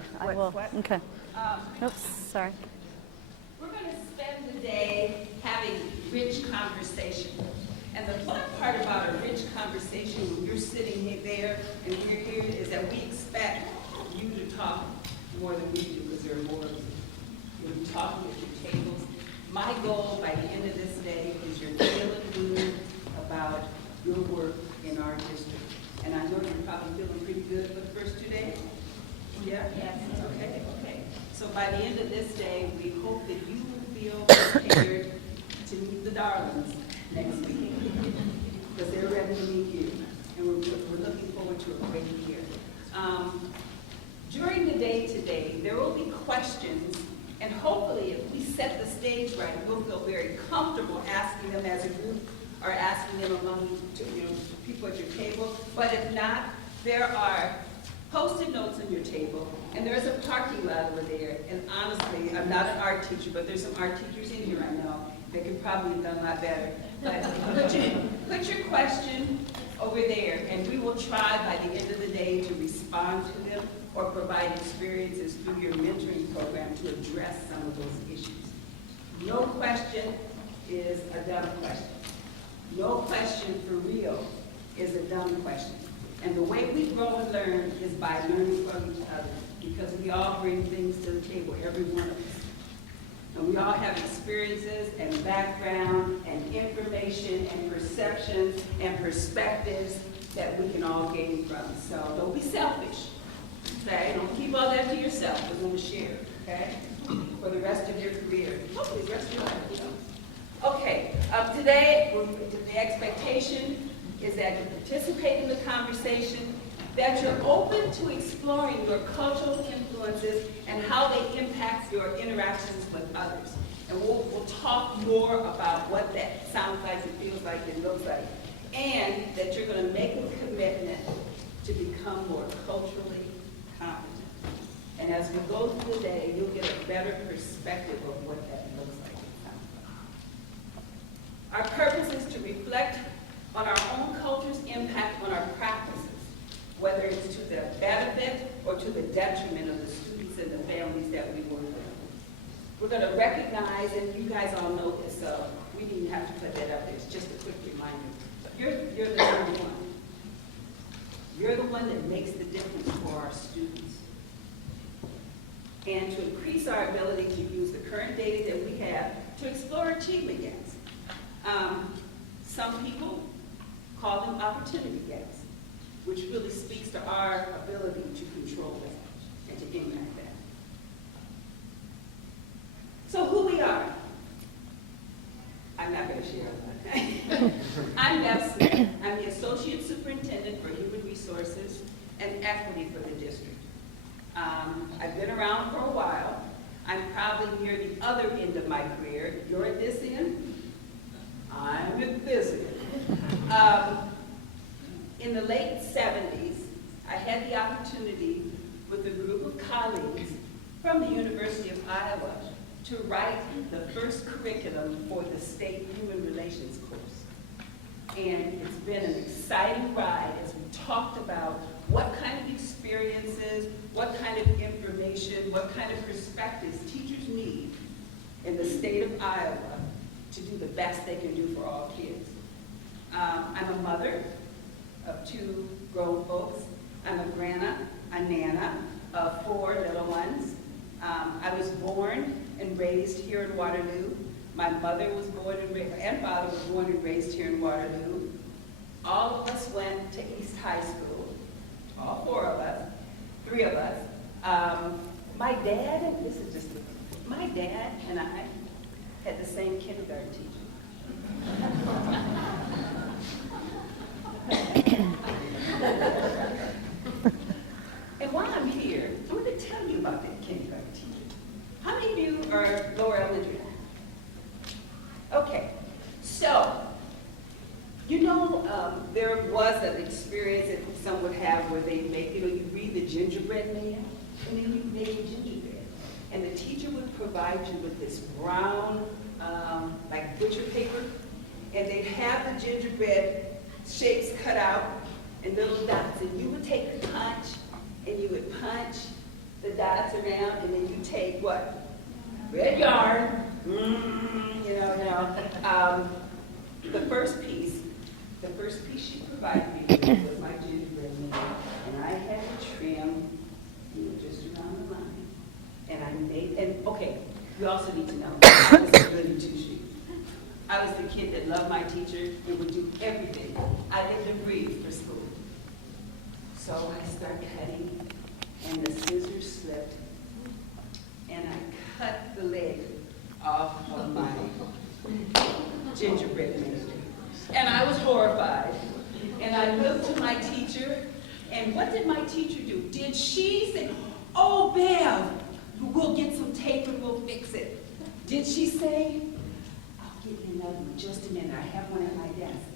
so I will. Okay. Oops, sorry. We're going to spend the day having rich conversation. And the fun part about a rich conversation when you're sitting there and we're here is that we expect you to talk more than we do because there are more of you. You'll be talking at your tables. My goal by the end of this day is you're feeling good about your work in our district. And I know you're probably feeling pretty good for the first 2 days. Yeah? Yes. Okay, okay. So by the end of this day, we hope that you will feel prepared to meet the darlings next week. Because they're ready to meet you. And we're looking forward to a great year. During the day today, there will be questions, and hopefully if we set the stage right, we'll feel very comfortable asking them as a group or asking them among people at your table. But if not, there are Post-it notes on your table, and there's a parking lot over there. And honestly, I'm not an art teacher, but there's some art teachers in here I know that could probably have done a lot better. But put your question over there, and we will try by the end of the day to respond to them or provide experiences through your mentoring program to address some of those issues. No question is a dumb question. No question for real is a dumb question. And the way we grow and learn is by learning from each other, because we all bring things to the table, every one of us. And we all have experiences and background and information and perceptions and perspectives that we can all gain from. So don't be selfish, okay? Don't keep all that to yourself. We're going to share, okay? For the rest of your career, hopefully the rest of your life, you know. Okay, today, the expectation is that you participate in the conversation, that you're open to exploring your cultural influences and how they impact your interactions with others. And we'll talk more about what that sounds like, it feels like, it looks like. And that you're going to make a commitment to become more culturally competent. And as we go through the day, you'll get a better perspective of what that looks like and sounds like. Our purpose is to reflect on our own culture's impact on our practices, whether it's to the benefit or to the detriment of the students and the families that we work with. We're going to recognize, and you guys all know this, so we didn't have to put that up there. It's just a quick reminder. You're the number one. You're the one that makes the difference for our students. And to increase our ability to use the current data that we have to explore achievement gaps. Some people call them opportunity gaps, which really speaks to our ability to control that and to impact that. So who we are, I'm not going to share all that. I'm Bev Smith. I'm the Associate Superintendent for Human Resources and Equity for the district. I've been around for a while. I'm probably near the other end of my career. You're at this end, I'm at this end. In the late 70s, I had the opportunity with a group of colleagues from the University of Iowa to write the first curriculum for the state human relations course. And it's been an exciting ride as we talked about what kind of experiences, what kind of information, what kind of perspectives teachers need in the state of Iowa to do the best they can do for all kids. I'm a mother of 2 grown folks. I'm a grandma, a nana of 4 little ones. I was born and raised here in Waterloo. My mother was born and father was born and raised here in Waterloo. All of us went to East High School, all 4 of us, 3 of us. My dad and I had the same kindergarten teacher. And while I'm here, I'm going to tell you about that kindergarten teacher. How many of you are lower elementary? Okay, so, there was an experience that some would have where they make, you read the gingerbread man, and then you make a gingerbread. And the teacher would provide you with this brown, like butcher paper, and they'd have the gingerbread shapes cut out in little dots, and you would take the punch, and you would punch the dot pass around, and then you take what? Red yarn. The first piece she provided me with was my gingerbread man, and I had it trimmed, just around the line. And I made, and okay, you also need to know, I was a goody two-shoes. I was the kid that loved my teacher and would do everything. I lived and breathed for school. So I started cutting, and the scissors slipped, and I cut the leg off of my gingerbread man. And I was horrified. And I looked to my teacher, and what did my teacher do? Did she say, "Oh, Bev, we'll get some tape and we'll fix it"? Did she say, "I'll get you another one just a minute, I have one at my desk"?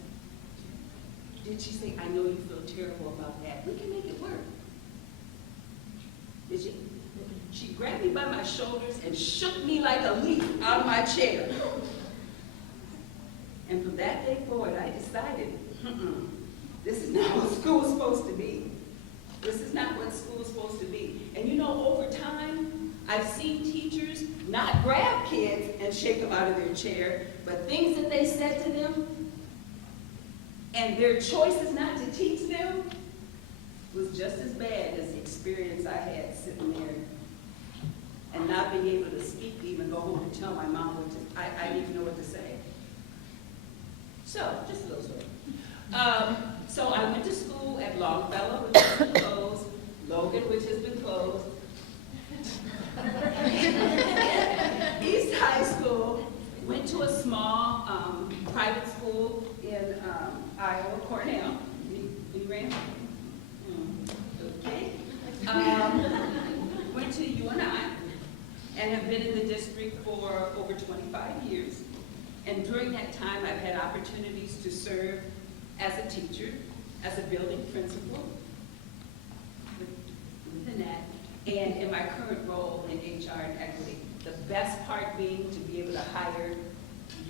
Did she say, "I know you feel terrible about that, we can make it work"? Did she? She grabbed me by my shoulders and shook me like a leaf out of my chair. And from that day forward, I decided, this is not what school is supposed to be. This is not what school is supposed to be. And you know, over time, I've seen teachers not grab kids and shake them out of their chair, but things that they said to them, and their choices not to teach them, was just as bad as the experience I had sitting there and not being able to speak, even go home and tell my mom what to, I didn't even know what to say. So, just a little story. So I went to school at Longfellow, which has been closed, Logan, which has been closed, East High School, went to a small private school in Iowa, Cornell. You ran? Okay. Went to UNI and have been in the district for over 25 years. And during that time, I've had opportunities to serve as a teacher, as a building principal, with Annette, and in my current role in HR and equity. The best part being to be able to hire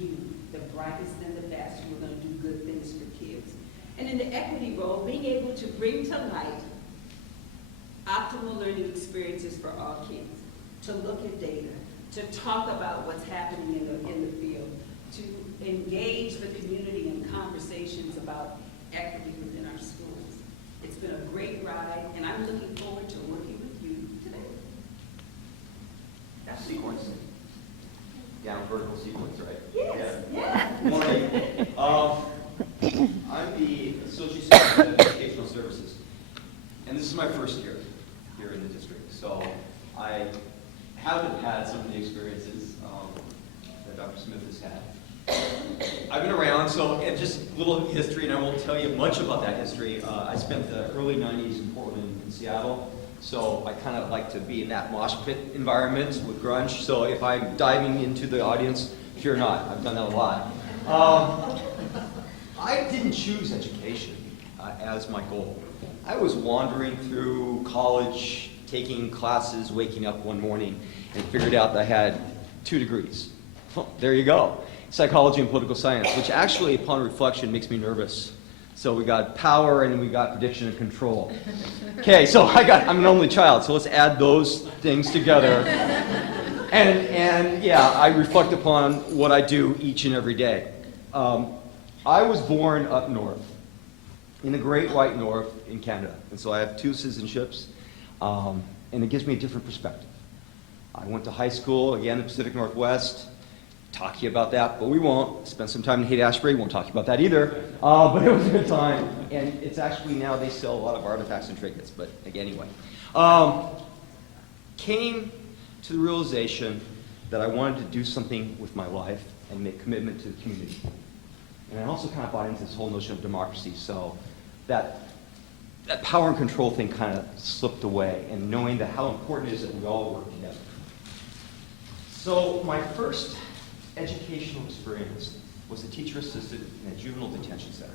you, the brightest and the best, who are going to do good things for kids. And in the equity role, being able to bring to light optimal learning experiences for all kids, to look at data, to talk about what's happening in the field, to engage the community in conversations about equity within our schools. It's been a great ride, and I'm looking forward to working with you today. That's sequence. Down vertical sequence, right? Yes. Yeah. Morning. I'm the Associate Superintendent of Educational Services, and this is my first year here in the district, so I haven't had some of the experiences that Dr. Smith has had. I've been around, and just a little history, and I won't tell you much about that history. I spent the early 90s in Portland and Seattle, so I kind of like to be in that mosh pit environment with grunge, so if I'm diving into the audience, fear not, I've done that a lot. I didn't choose education as my goal. I was wandering through college, taking classes, waking up one morning, and figured out that I had 2 degrees. Well, there you go. Psychology and political science, which actually, upon reflection, makes me nervous. So we got power and we got prediction and control. Okay, so I'm an only child, so let's add those things together. And yeah, I reflect upon what I do each and every day. I was born up north, in the Great White North in Canada. And so I have 2 citizenships, and it gives me a different perspective. I went to high school, again, in the Pacific Northwest. Talk to you about that, but we won't. Spent some time in Haight-Ashbury, won't talk to you about that either. But it was a good time, and it's actually now they sell a lot of artifacts and trinkets, but anyway. Came to the realization that I wanted to do something with my life and make commitment to the community. And I also kind of bought into this whole notion of democracy, so that power and control thing kind of slipped away, and knowing that how important it is that we all work together. So my first educational experience was a teacher assistant in a juvenile detention center.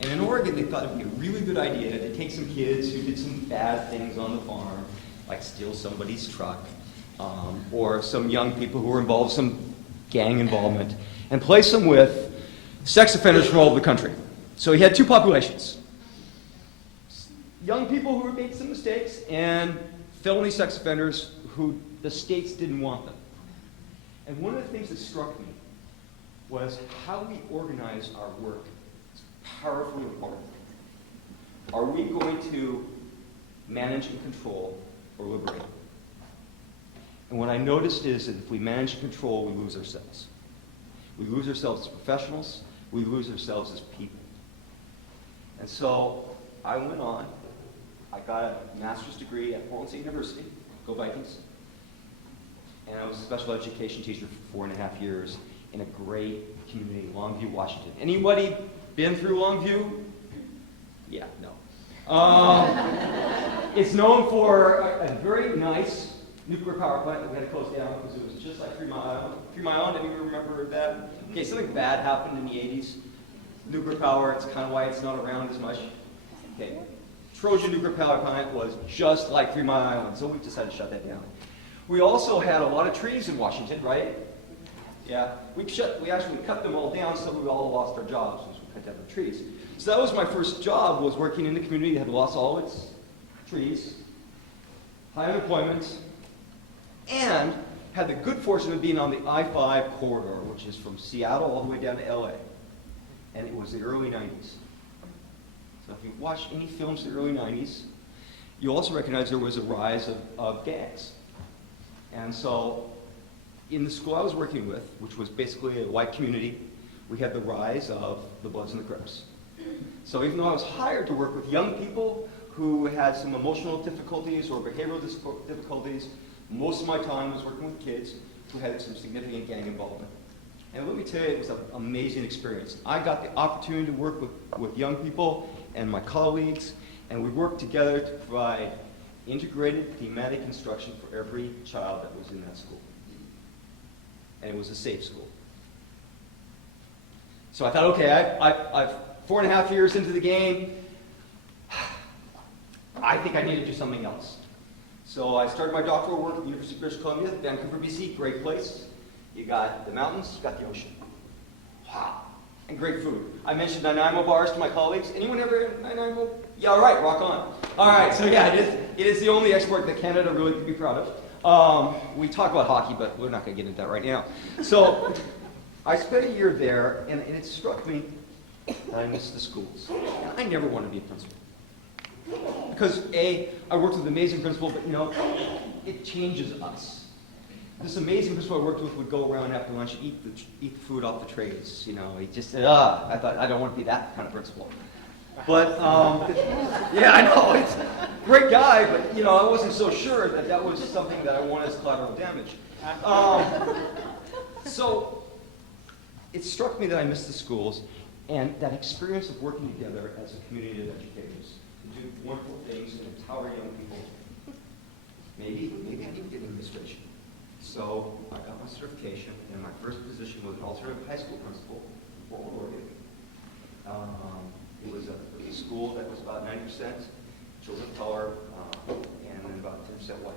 And in Oregon, they thought it would be a really good idea to take some kids who did some bad things on the farm, like steal somebody's truck, or some young people who were involved in some gang involvement, and place them with sex offenders from all over the country. So he had 2 populations. Young people who had made some mistakes, and felony sex offenders who the states didn't want them. And one of the things that struck me was how we organize our work is powerfully important. Are we going to manage and control or liberate? And what I noticed is that if we manage and control, we lose ourselves. We lose ourselves as professionals. We lose ourselves as people. And so I went on. I got a master's degree at Portland State University. Go Vikings. And I was a special education teacher for 4.5 years in a great community, Longview, Washington. Anybody been through Longview? Yeah, no. It's known for a very nice nuclear power plant that we had to close down because it was just like 3 Mile Island. 3 Mile Island, have you remember that? Okay, something bad happened in the 80s. Nuclear power, it's kind of why it's not around as much. Okay, Trojan nuclear power plant was just like 3 Mile Island, so we decided to shut that down. We also had a lot of trees in Washington, right? Yeah, we actually cut them all down, so we all lost our jobs as we cut down the trees. So that was my first job, was working in the community that had lost all its trees, high unemployment, and had the good fortune of being on the I-5 corridor, which is from Seattle all the way down to LA. And it was the early 90s. So if you watch any films in the early 90s, you also recognize there was a rise of gangs. And so in the school I was working with, which was basically a white community, we had the rise of the Bloods and the Crips. So even though I was hired to work with young people who had some emotional difficulties or behavioral difficulties, most of my time was working with kids who had some significant gang involvement. And let me tell you, it was an amazing experience. I got the opportunity to work with young people and my colleagues, and we worked together to provide integrated thematic instruction for every child that was in that school. And it was a safe school. So I thought, okay, I've 4.5 years into the game. I think I need to do something else. So I started my doctoral work at the University of British Columbia, Vancouver, BC, great place. You got the mountains, you got the ocean. Wow. And great food. I mentioned Nanaimo bars to my colleagues. Anyone ever in Nanaimo? Yeah, all right, rock on. All right, so yeah, it is the only export that Canada really could be proud of. We talk about hockey, but we're not going to get into that right now. So I spent a year there, and it struck me that I missed the schools. And I never wanted to be a principal. Because A, I worked with an amazing principal, but it changes us. This amazing principal I worked with would go around after lunch and eat the food off the trays. He just said, I thought, I don't want to be that kind of principal. But, yeah, I know, it's a great guy, but, I wasn't so sure that was something that I wanted as collateral damage. So, it struck me that I missed the schools, and that experience of working together as a community of educators to do wonderful things and empower young people. Maybe I need to get administration. So I got my certification, and my first position was an alternative high school principal in Portland, Oregon. It was a school that was about 90% children of color, and then about 10% white.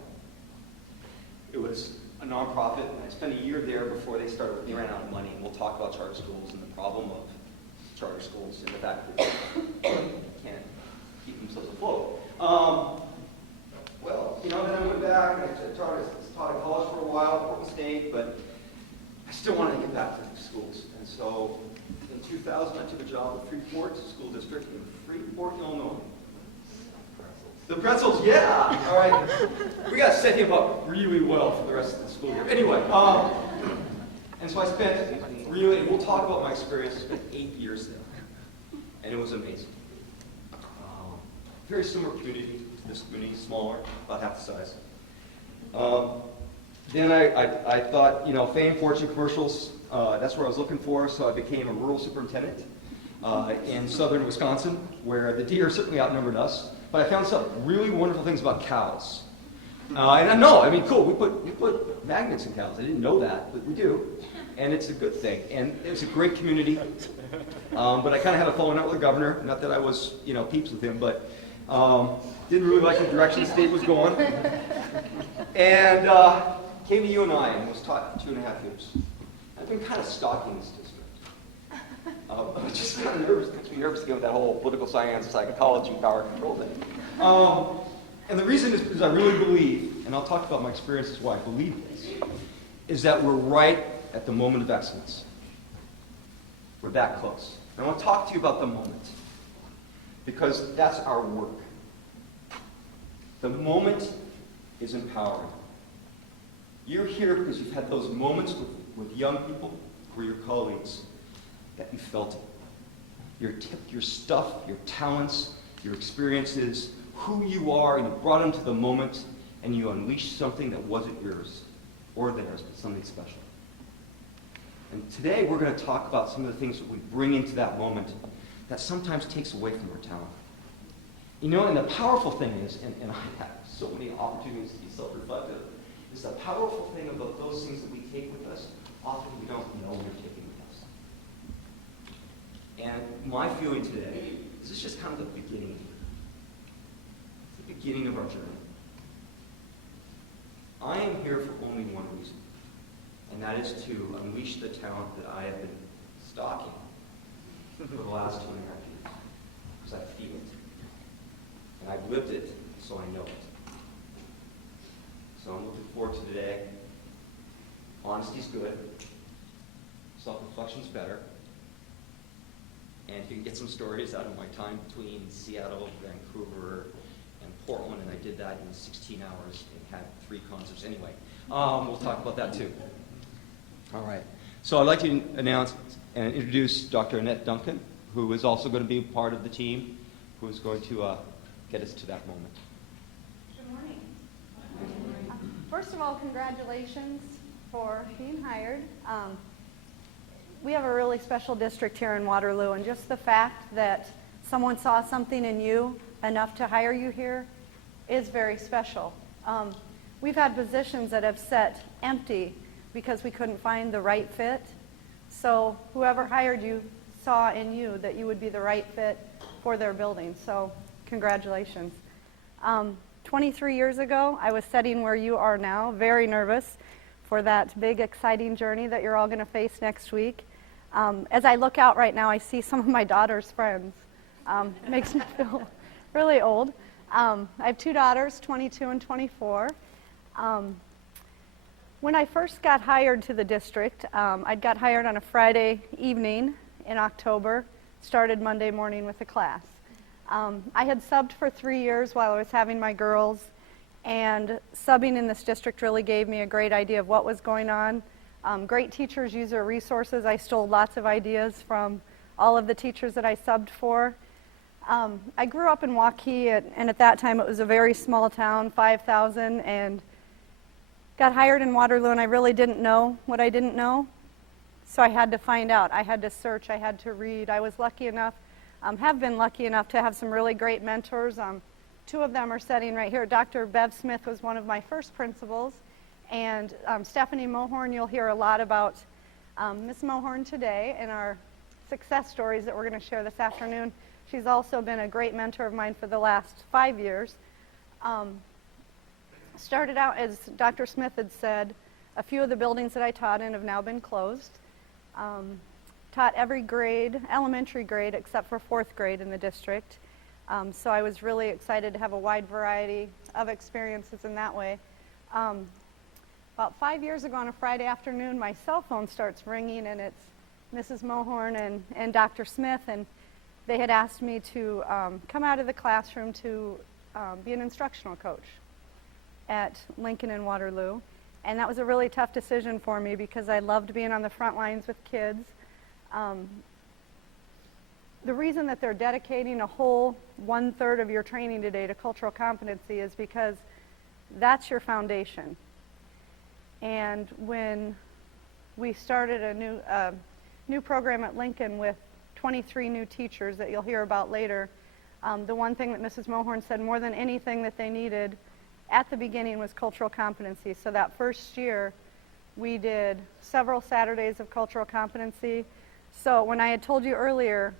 It was a nonprofit, and I spent a year there before they ran out of money. And we'll talk about charter schools and the problem of charter schools and the fact that they can't keep themselves afloat. Then I went back and I taught at college for a while, Portland State, but I still wanted to get back to the schools. And so in 2000, I took a job at Freeport School District in Freeport, Illinois. The pretzels, yeah! All right. We got to set him up really well for the rest of the school year. Anyway, and so I spent we'll talk about my experience. I spent 8 years there. And it was amazing. Very similar community to this community, smaller, about half the size. Then I thought, fame, fortune, commercials, that's what I was looking for, so I became a rural superintendent in southern Wisconsin, where the deer certainly outnumbered us. But I found some really wonderful things about cows. And I know, cool, we put magnets in cows. I didn't know that, but we do. And it's a good thing. And it was a great community. But I kind of had a falling out with the governor. Not that I was, peeps with him, but didn't really like the direction the state was going. And came to UNI and was taught 2.5 years. I've been kind of stalking this district. I'm just kind of nervous. It makes me nervous to get with that whole political science, psychology, power control thing. And the reason is because I really believe, and I'll talk about my experiences why I believe this, is that we're right at the moment of excellence. We're that close. And I want to talk to you about the moment, because that's our work. The moment is empowering. You're here because you've had those moments with young people or your colleagues that you felt it. Your stuff, your talents, your experiences, who you are, and you brought into the moment, and you unleashed something that wasn't yours or theirs, but something special. And today we're going to talk about some of the things that we bring into that moment that sometimes takes away from our talent. You know, and the powerful thing is, and I have so many opportunities to be self-reflective, is the powerful thing about those things that we take with us, often we don't know we're taking with us. And my feeling today is this just kind of the beginning. It's the beginning of our journey. I am here for only one reason, and that is to unleash the talent that I have been stalking for the last 2.5 years, because I feel it. And I've lived it, so I know it. So I'm looking forward to today. Honesty's good. Self-reflection's better. And if you can get some stories out of my time between Seattle, Vancouver, and Portland, and I did that in 16 hours and had 3 concerts anyway. We'll talk about that too. All right. So I'd like to announce and introduce Dr. Annette Duncan, who is also going to be part of the team, who is going to get us to that moment. Good morning. First of all, congratulations for being hired. We have a really special district here in Waterloo, and just the fact that someone saw something in you enough to hire you here is very special. We've had positions that have sat empty because we couldn't find the right fit. So whoever hired you saw in you that you would be the right fit for their building. So congratulations. 23 years ago, I was sitting where you are now, very nervous for that big, exciting journey that you're all going to face next week. As I look out right now, I see some of my daughter's friends. It makes me feel really old. I have 2 daughters, 22 and 24. When I first got hired to the district, I got hired on a Friday evening in October, started Monday morning with a class. I had subbed for 3 years while I was having my girls, and subbing in this district really gave me a great idea of what was going on. Great teachers use their resources. I stole lots of ideas from all of the teachers that I subbed for. I grew up in Waukee, and at that time it was a very small town, 5,000, and got hired in Waterloo, and I really didn't know what I didn't know. So I had to find out. I had to search. I had to read. I was lucky enough, have been lucky enough to have some really great mentors. 2 of them are sitting right here. Dr. Bev Smith was one of my first principals, and Stephanie Mohorn, you'll hear a lot about Miss Mohorn today and our success stories that we're going to share this afternoon. She's also been a great mentor of mine for the last 5 years. Started out, as Dr. Smith had said, a few of the buildings that I taught in have now been closed. Taught every grade, elementary grade, except for 4th grade in the district. So I was really excited to have a wide variety of experiences in that way. About 5 years ago on a Friday afternoon, my cell phone starts ringing, and it's Mrs. Mohorn and Dr. Smith, and they had asked me to come out of the classroom to be an instructional coach at Lincoln and Waterloo. And that was a really tough decision for me because I loved being on the front lines with kids. The reason that they're dedicating a whole 1/3 of your training today to cultural competency is because that's your foundation. And when we started a new program at Lincoln with 23 new teachers that you'll hear about later, the one thing that Mrs. Mohorn said more than anything that they needed at the beginning was cultural competency. So that first year, we did several Saturdays of cultural competency. So when I had told you earlier,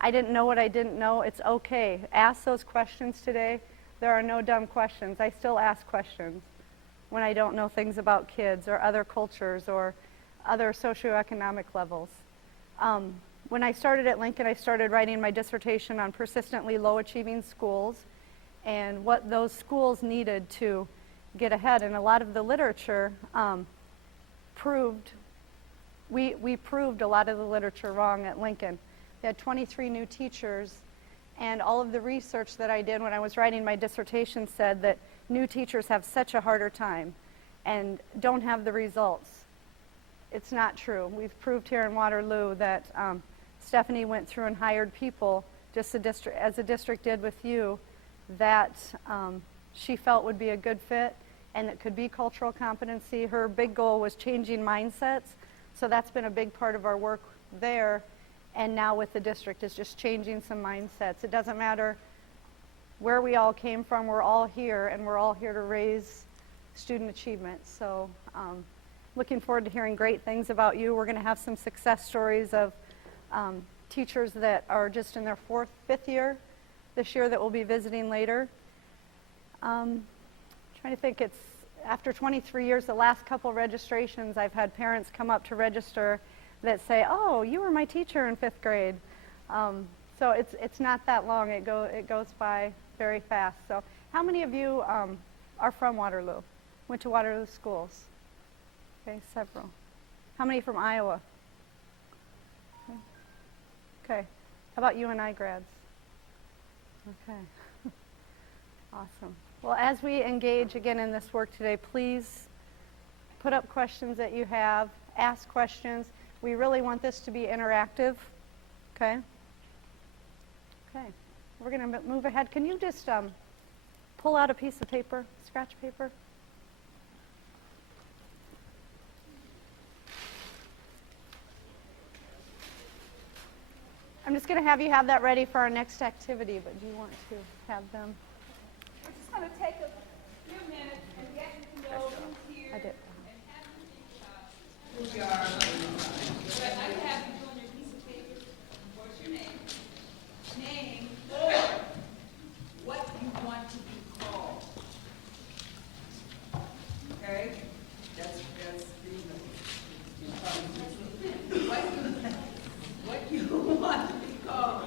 I didn't know what I didn't know, it's okay. Ask those questions today. There are no dumb questions. I still ask questions when I don't know things about kids or other cultures or other socioeconomic levels. When I started at Lincoln, I started writing my dissertation on persistently low-achieving schools. and what those schools needed to get ahead. And a lot of the literature we proved a lot of the literature wrong at Lincoln. They had 23 new teachers, and all of the research that I did when I was writing my dissertation said that new teachers have such a harder time and don't have the results. It's not true. We've proved here in Waterloo that Stephanie went through and hired people, just as the district did with you, that she felt would be a good fit and that could be cultural competency. Her big goal was changing mindsets, so that's been a big part of our work there. And now with the district is just changing some mindsets. It doesn't matter where we all came from, we're all here, and we're all here to raise student achievement. So looking forward to hearing great things about you. We're going to have some success stories of teachers that are just in their 4th, 5th year this year that we'll be visiting later. Trying to think, it's after 23 years, the last couple registrations, I've had parents come up to register that say, "Oh, you were my teacher in 5th grade." So it's not that long. It goes by very fast. So how many of you are from Waterloo? Went to Waterloo schools? Okay, several. How many from Iowa? Okay. How about UNI grads? Okay. Awesome. Well, as we engage again in this work today, please put up questions that you have, ask questions. We really want this to be interactive. Okay? Okay. We're going to move ahead. Can you just pull out a piece of paper, scratch paper? I'm just going to have you have that ready for our next activity, but do you want to have them? We're just going to take a few minutes and get to know who's here I did. and have you think about who we are. But I have you on your piece of paper. What's your name? Name or what you want to be called. Okay? That's what you want to be called.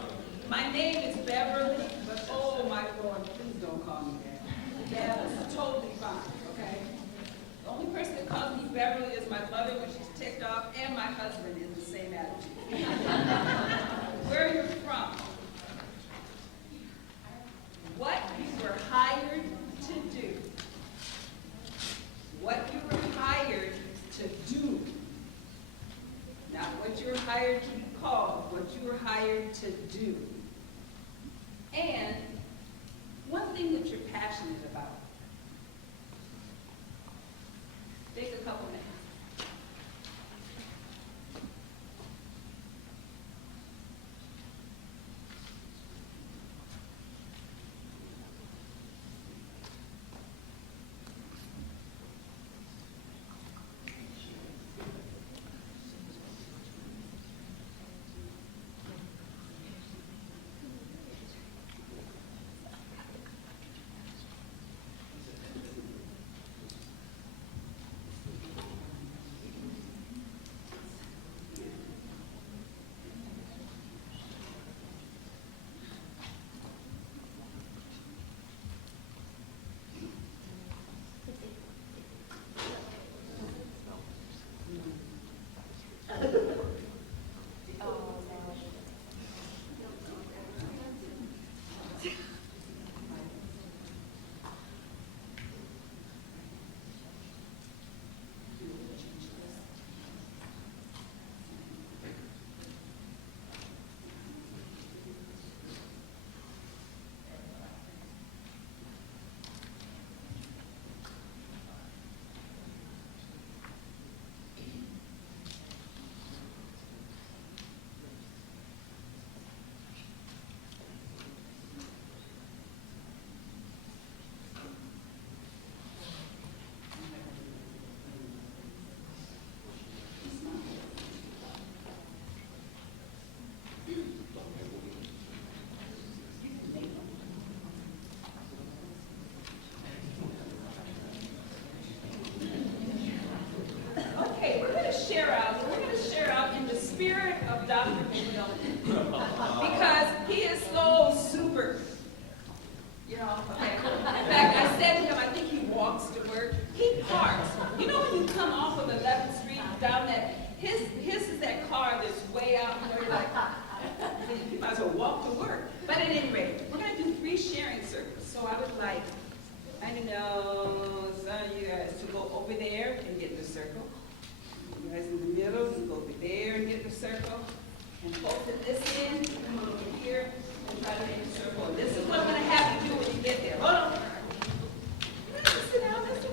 My name is Beverly, but oh my Lord, please don't call me that. That is totally fine, okay? The only person that calls me Beverly is my mother when she's ticked off, and my husband is the same attitude. Where you're from. What you were hired to do. What you were hired to do. Not what you were hired to be called, what you were hired to do. And one thing that you're passionate about. Take a couple minutes. Dr. McMillan because he is so super. You know, okay. down that, his is that car that's way out where you're like, you might as well walk to work. But at any rate, we're gonna do 3 sharing circles. So I would like, I know some of you guys to go over there and get the circle. You guys in the middle, you go over there and get the circle. And hold this in, come on over here, and try to make a circle. And this is what I'm gonna have you do when you get there. Hold on. Sit down, that's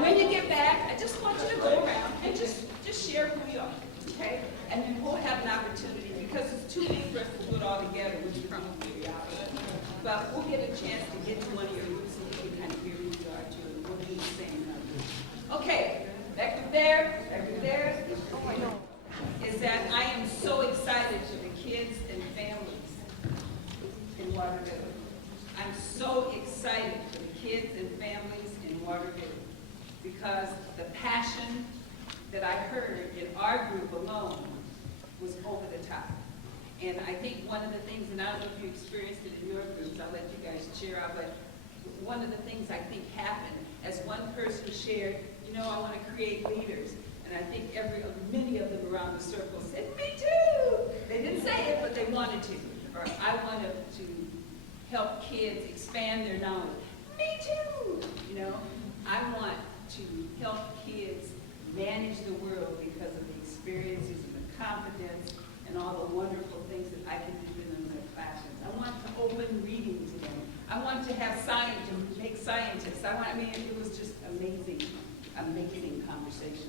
when you get back, I just want you to go around and just share who you are, okay? And then we'll have an opportunity, because it's too late for us to put it all together, which is probably reality. But we'll get a chance to get to one of your groups and you can kind of hear who you are too, and we'll do the same. Okay, back to there, is that I am so excited for the kids and families in Waterville. I'm so excited for the kids and families in Waterville because the passion that I heard in our group alone was over the top. And I think one of the things, and I don't know if you experienced it in your groups, I'll let you guys share out, but one of the things I think happened as one person shared, you know, I want to create leaders. And I think many of them around the circle said, me too! They didn't say it, but they wanted to. Or I wanted to help kids expand their knowledge. Me too! You know, I want to help kids manage the world because of the experiences and the confidence and all the wonderful things that I can do in their classrooms. I want to open reading to them. I want to have science, to make scientists. I mean, it was just amazing conversation.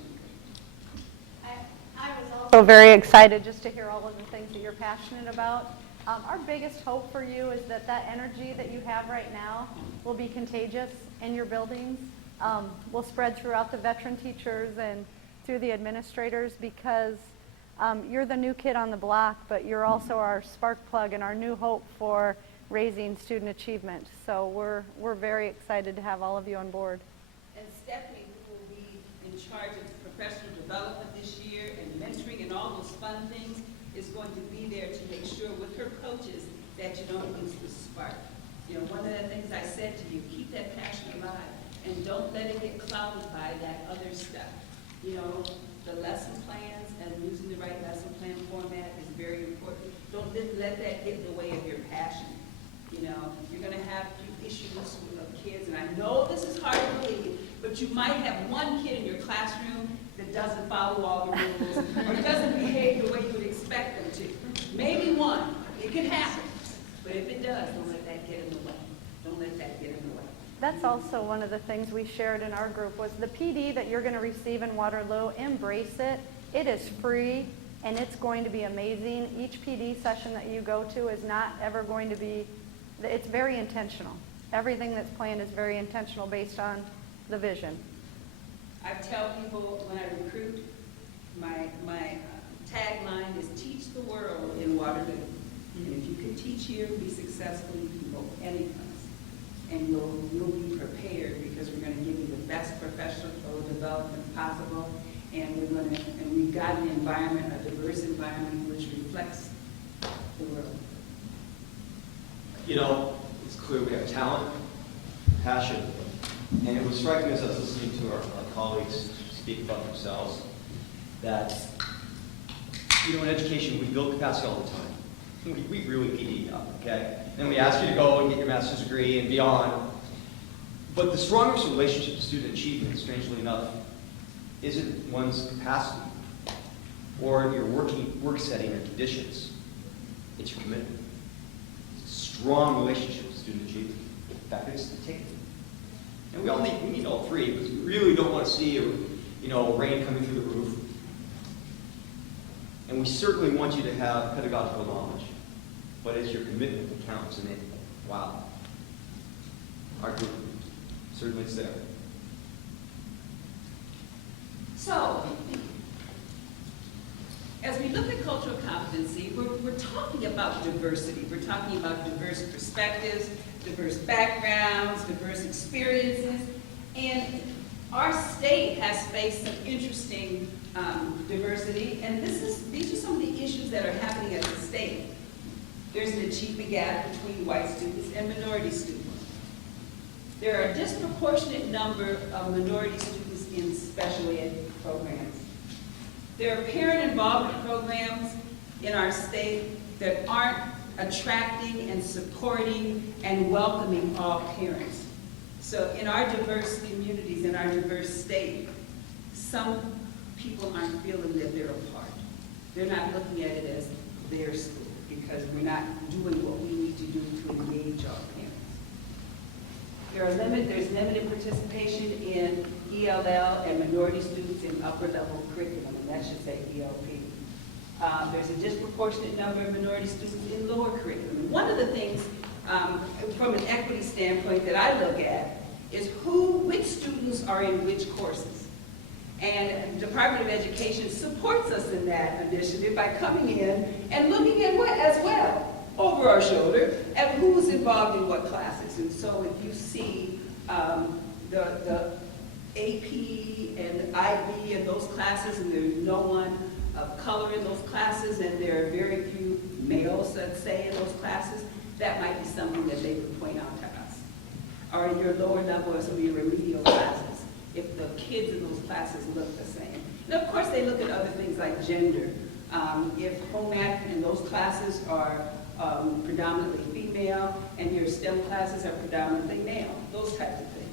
I was also very excited just to hear all of the things that you're passionate about. Our biggest hope for you is that that energy that you have right now will be contagious in your buildings, will spread throughout the veteran teachers and through the administrators, because you're the new kid on the block, but you're also our spark plug and our new hope for raising student achievement. So we're very excited to have all of you on board. And Stephanie, who will be in charge of professional development this year and mentoring and all those fun things, is going to be there to make sure with her coaches that you don't lose the spark. You know, one of the things I said to you, keep that passion alive and don't let it get clouded by that other stuff. You know, the lesson plans and using the right lesson plan format is very important. Don't let that get in the way of your passion. You know, you're going to have issues of kids, and I know this is hard to believe, but you might have one kid in your classroom that doesn't follow all the rules or doesn't behave the way you would expect them to. Maybe one. It could happen. But if it does, don't let that get in the way. Don't let that get in the way. That's also one of the things we shared in our group was the PD that you're going to receive in Waterloo. Embrace it. It is free, and it's going to be amazing. Each PD session that you go to is not ever going to be, it's very intentional. Everything that's planned is very intentional based on the vision. I tell people when I recruit, my tagline is teach the world in Waterloo. And if you can teach here and be successful, you can go any place. And you'll be prepared because we're going to give you the best professional development possible. And we've got an environment, a diverse environment, which reflects the world. You know, it's clear we have talent, passion, and it was striking as I was listening to our colleagues speak about themselves that, you know, in education we build capacity all the time. We really PD up, okay? Then we ask you to go and get your master's degree and beyond. But the strongest relationship to student achievement, strangely enough, isn't one's capacity or your work setting or conditions. It's your commitment. It's a strong relationship with student achievement. In fact, it's the ticket. And we need all three because we really don't want to see rain coming through the roof. And we certainly want you to have pedagogical knowledge. But it's your commitment that counts. And wow, our group certainly is there. So, as we look at cultural competency, we're talking about diversity. We're talking about diverse perspectives, diverse backgrounds, diverse experiences, and our state has faced some interesting diversity, and these are some of the issues that are happening at the state. There's an achievement gap between white students and minority students. There are a disproportionate number of minority students in special ed programs. There are parent involvement programs in our state that aren't attracting and supporting and welcoming all parents. So in our diverse communities, in our diverse state, some people aren't feeling that they're a part. They're not looking at it as their school because we're not doing what we need to do to engage our parents. There's limited participation in ELL and minority students in upper level curriculum, and that should say ELP. There's a disproportionate number of minority students in lower curriculum. And one of the things from an equity standpoint that I look at is which students are in which courses. And the Department of Education supports us in that initiative by coming in and looking at what as well, over our shoulder, at who's involved in what classes. And so if you see the AP and IB and those classes, and there's no one of color in those classes, and there are very few males, let's say, in those classes, that might be something that they would point out to us. Or in your lower level or some of your remedial classes, if the kids in those classes look the same. And of course, they look at other things like gender. If home ec and those classes are predominantly female, and your STEM classes are predominantly male, those types of things.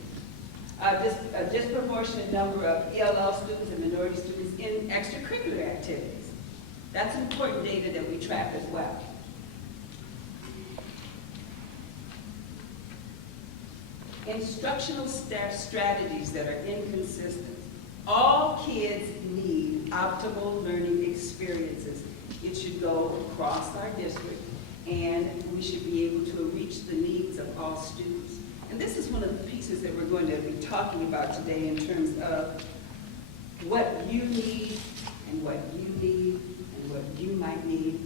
A disproportionate number of ELL students and minority students in extracurricular activities. That's important data that we track as well. Instructional strategies that are inconsistent. All kids need optimal learning experiences. It should go across our district, and we should be able to reach the needs of all students. And this is one of the pieces that we're going to be talking about today in terms of what you need and what you need and what you might need.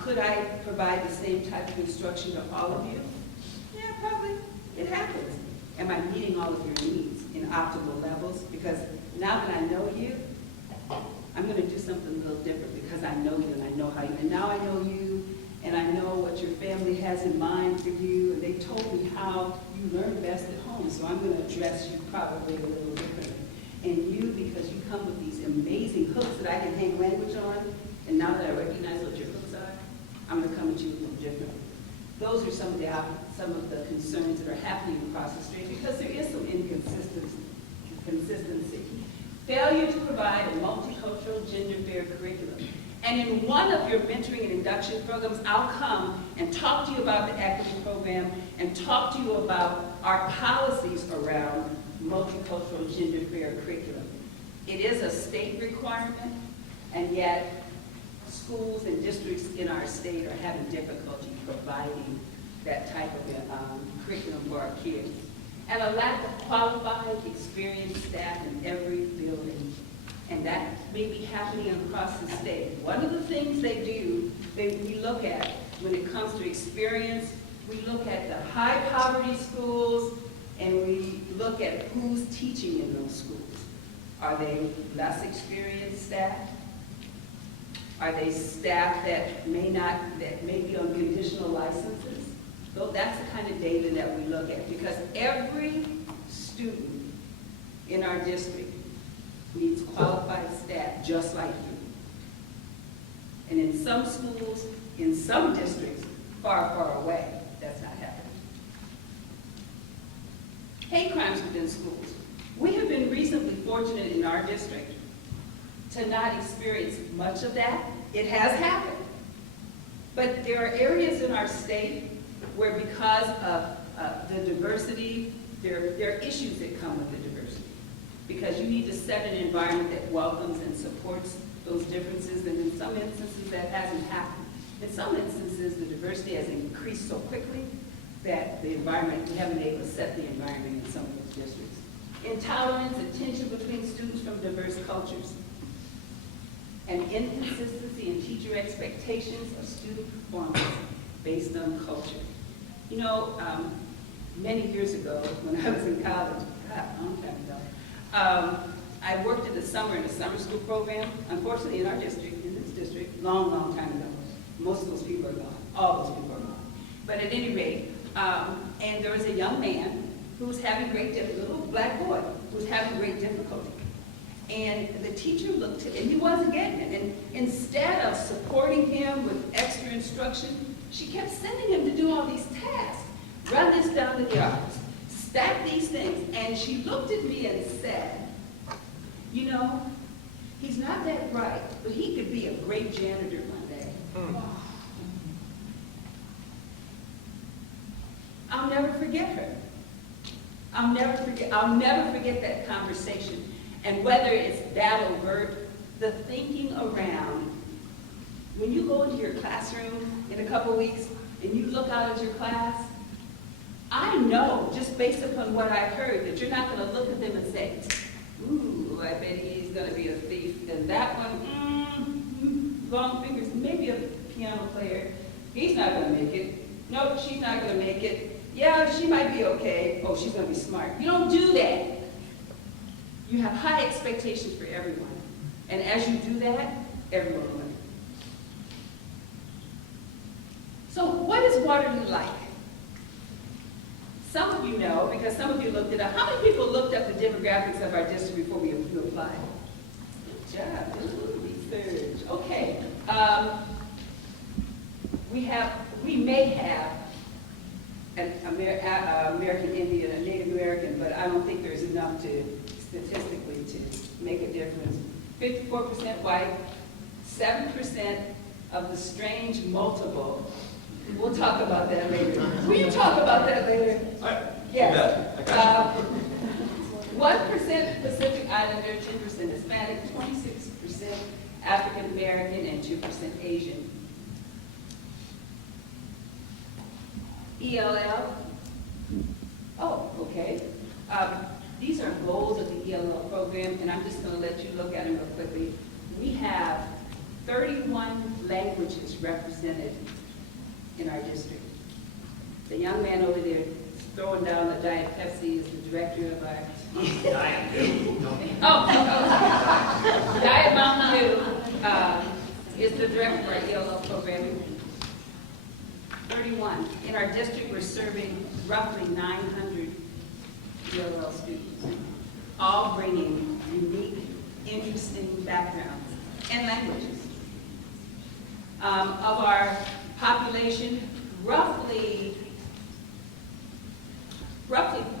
Could I provide the same type of instruction to all of you? Yeah, probably. It happens. Am I meeting all of your needs in optimal levels? Because now that I know you, I'm going to do something a little different because I know you and I know how you, and now I know you and I know what your family has in mind for you, and they told me how you learn best at home, so I'm going to address you probably a little differently. And you, because you come with these amazing hooks that I can hang language on, and now that I recognize what your hooks are, I'm going to come at you a little differently. Those are some of the concerns that are happening across the street because there is some inconsistency. Failure to provide a multicultural, gender-fair curriculum. And in one of your mentoring and induction programs, I'll come and talk to you about the equity program and talk to you about our policies around multicultural, gender-fair curriculum. It is a state requirement, and yet schools and districts in our state are having difficulty providing that type of curriculum for our kids. And a lack of qualified, experienced staff in every building. And that may be happening across the state. One of the things they do, we look at when it comes to experience, we look at the high poverty schools, and we look at who's teaching in those schools. Are they less experienced staff? Are they staff that may be on conditional licenses? So that's the kind of data that we look at, because every student in our district needs qualified staff just like you. And in some schools, in some districts, far, far away, that's not happening. Hate crimes within schools. We have been reasonably fortunate in our district to not experience much of that. It has happened. But there are areas in our state where, because of the diversity, there are issues that come with the diversity. Because you need to set an environment that welcomes and supports those differences, and in some instances that hasn't happened. In some instances, the diversity has increased so quickly that we haven't been able to set the environment in some of those districts. Intolerance and tension between students from diverse cultures. And inconsistency in teacher expectations of student performance based on culture. You know, many years ago, when I was in college, a long time ago, I worked in the summer in a summer school program. Unfortunately, in our district, in this district, long, long time ago. Most of those people are gone. All those people are gone. But at any rate, and there was a young man who was having a little black boy, who was having great difficulty. And the teacher looked at, and he wasn't getting it. And instead of supporting him with extra instruction, she kept sending him to do all these tasks. Run this down to the office, stack these things. And she looked at me and said, you know, he's not that bright, but he could be a great janitor one day. I'll never forget her. I'll never forget that conversation. And whether it's that overt, the thinking around, when you go into your classroom in a couple weeks and you look out at your class, I know, just based upon what I heard, that you're not going to look at them and say, ooh, I bet he's going to be a thief. And that one, long fingers, maybe a piano player. He's not going to make it. Nope, she's not going to make it. Yeah, she might be okay. Oh, she's going to be smart. You don't do that. You have high expectations for everyone. And as you do that, everyone will. So what is Waterloo like? Some of you know, because some of you looked it up. How many people looked up the demographics of our district before we applied? Good job. Ooh, research. Okay. We may have an American Indian, a Native American, but I don't think there's enough statistically to make a difference. 54% white, 7% of the strange multiple. We'll talk about that later. Will you talk about that later? Yes. 1% Pacific Islander, 10% Hispanic, 26% African American, and 2% Asian. ELL? Oh, okay. These are goals of the ELL program, and I'm just going to let you look at them real quickly. We have 31 languages represented in our district. The young man over there throwing down the Diet Pepsi is the director of our... Diet Mountain Dew is the director of our ELL programming. 31. In our district, we're serving roughly 900 ELL students, all bringing unique, interesting backgrounds and languages. Of our population, roughly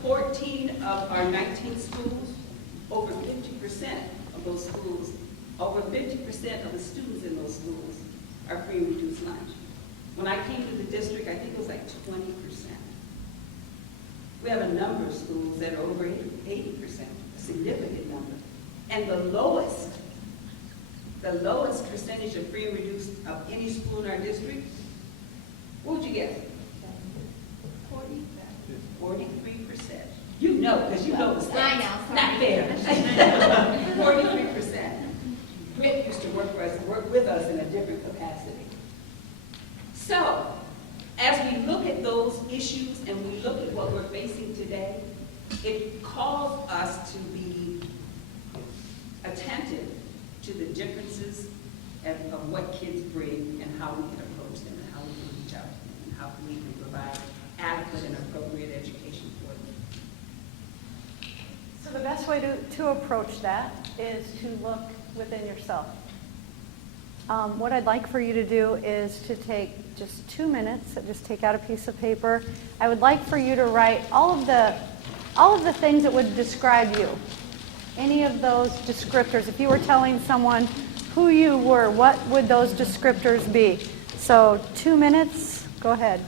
14 of our 19 schools, over 50% of those schools, over 50% of the students in those schools are free and reduced lunch. When I came to the district, I think it was like 20%. We have a number of schools that are over 80%, a significant number. And the lowest percentage of free and reduced of any school in our district, what would you guess? 43%. You know, because you know the stats. I know. Not fair. 43%. Britt used to work with us in a different capacity. So, as we look at those issues and we look at what we're facing today, it calls us to be attentive to the differences of what kids bring and how we can approach them and how we can reach out to them and how we can provide adequate and appropriate education for them. So the best way to approach that is to look within yourself. What I'd like for you to do is to take just 2 minutes, just take out a piece of paper. I would like for you to write all of the things that would describe you. Any of those descriptors. If you were telling someone who you were, what would those descriptors be? So 2 minutes, go ahead.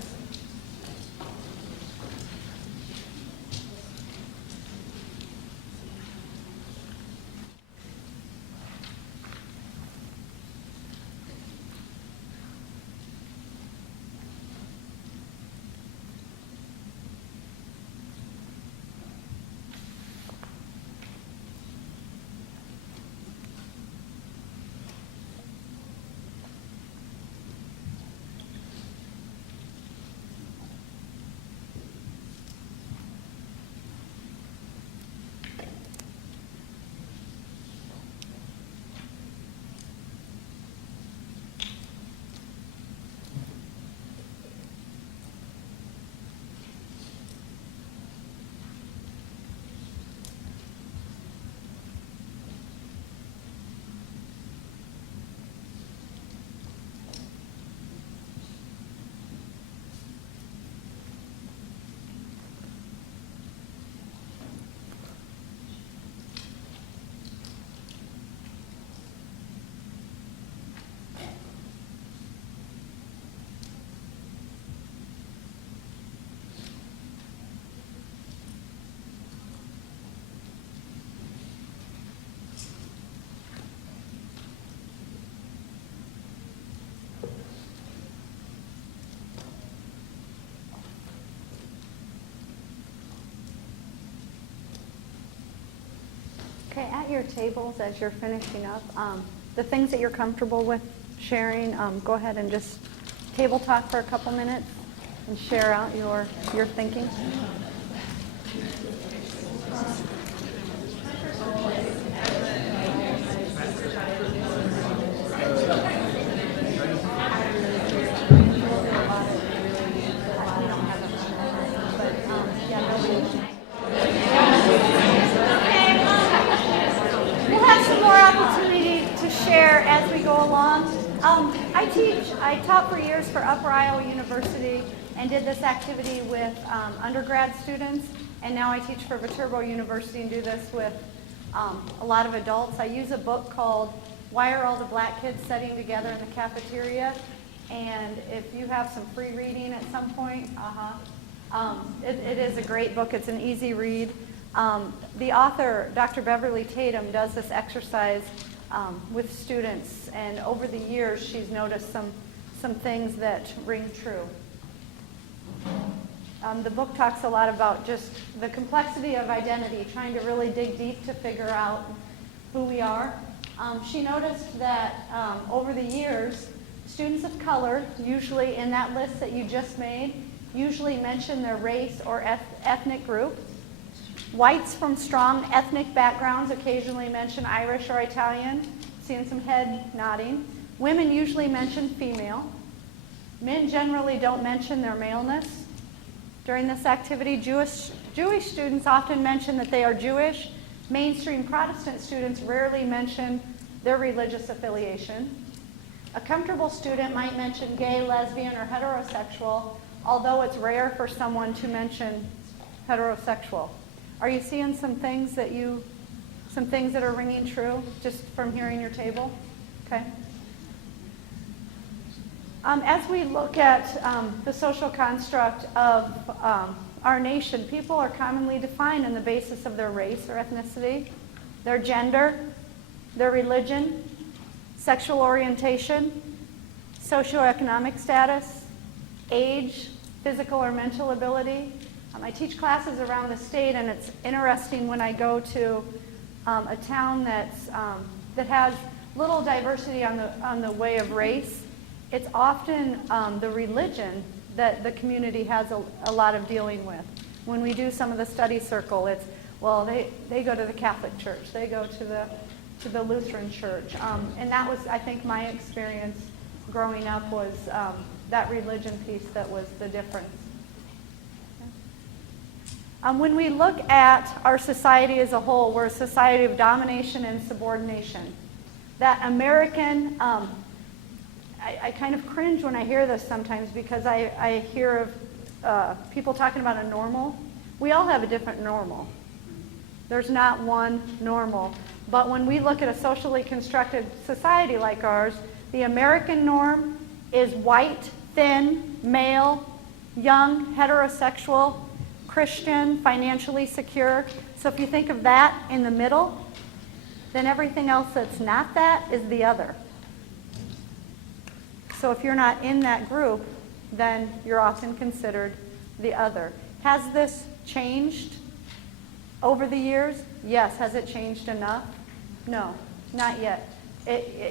Okay, at your tables as you're finishing up, the things that you're comfortable with sharing, go ahead and just table talk for a couple minutes and share out your thinking. We'll have some more opportunity to share as we go along. I taught for years for Upper Iowa University and did this activity with undergrad students, and now I teach for Viterbo University and do this with a lot of adults. I use a book called Why Are All the Black Kids Sitting Together in the Cafeteria? And if you have some free reading at some point, it is a great book. It's an easy read. The author, Dr. Beverly Tatum, does this exercise with students, and over the years she's noticed some things that ring true. The book talks a lot about just the complexity of identity, trying to really dig deep to figure out who we are. She noticed that over the years, students of color, usually in that list that you just made, usually mention their race or ethnic group. Whites from strong ethnic backgrounds occasionally mention Irish or Italian, seeing some head nodding. Women usually mention female. Men generally don't mention their maleness. During this activity, Jewish students often mention that they are Jewish. Mainstream Protestant students rarely mention their religious affiliation. A comfortable student might mention gay, lesbian, or heterosexual, although it's rare for someone to mention heterosexual. Are you seeing some things that are ringing true just from hearing your table? Okay. As we look at the social construct of our nation, people are commonly defined on the basis of their race or ethnicity, their gender, their religion, sexual orientation, socioeconomic status, age, physical or mental ability. I teach classes around the state, and it's interesting when I go to a town that has little diversity on the way of race. It's often the religion that the community has a lot of dealing with. When we do some of the study circle, it's, well, they go to the Catholic Church, they go to the Lutheran Church. And that was, I think, my experience growing up was that religion piece that was the difference. When we look at our society as a whole, we're a society of domination and subordination. That American, I kind of cringe when I hear this sometimes because I hear of people talking about a normal. We all have a different normal. There's not one normal. But when we look at a socially constructed society like ours, the American norm is white, thin, male, young, heterosexual, Christian, financially secure. So if you think of that in the middle, then everything else that's not that is the other. So if you're not in that group, then you're often considered the other. Has this changed over the years? Yes. Has it changed enough? No, not yet.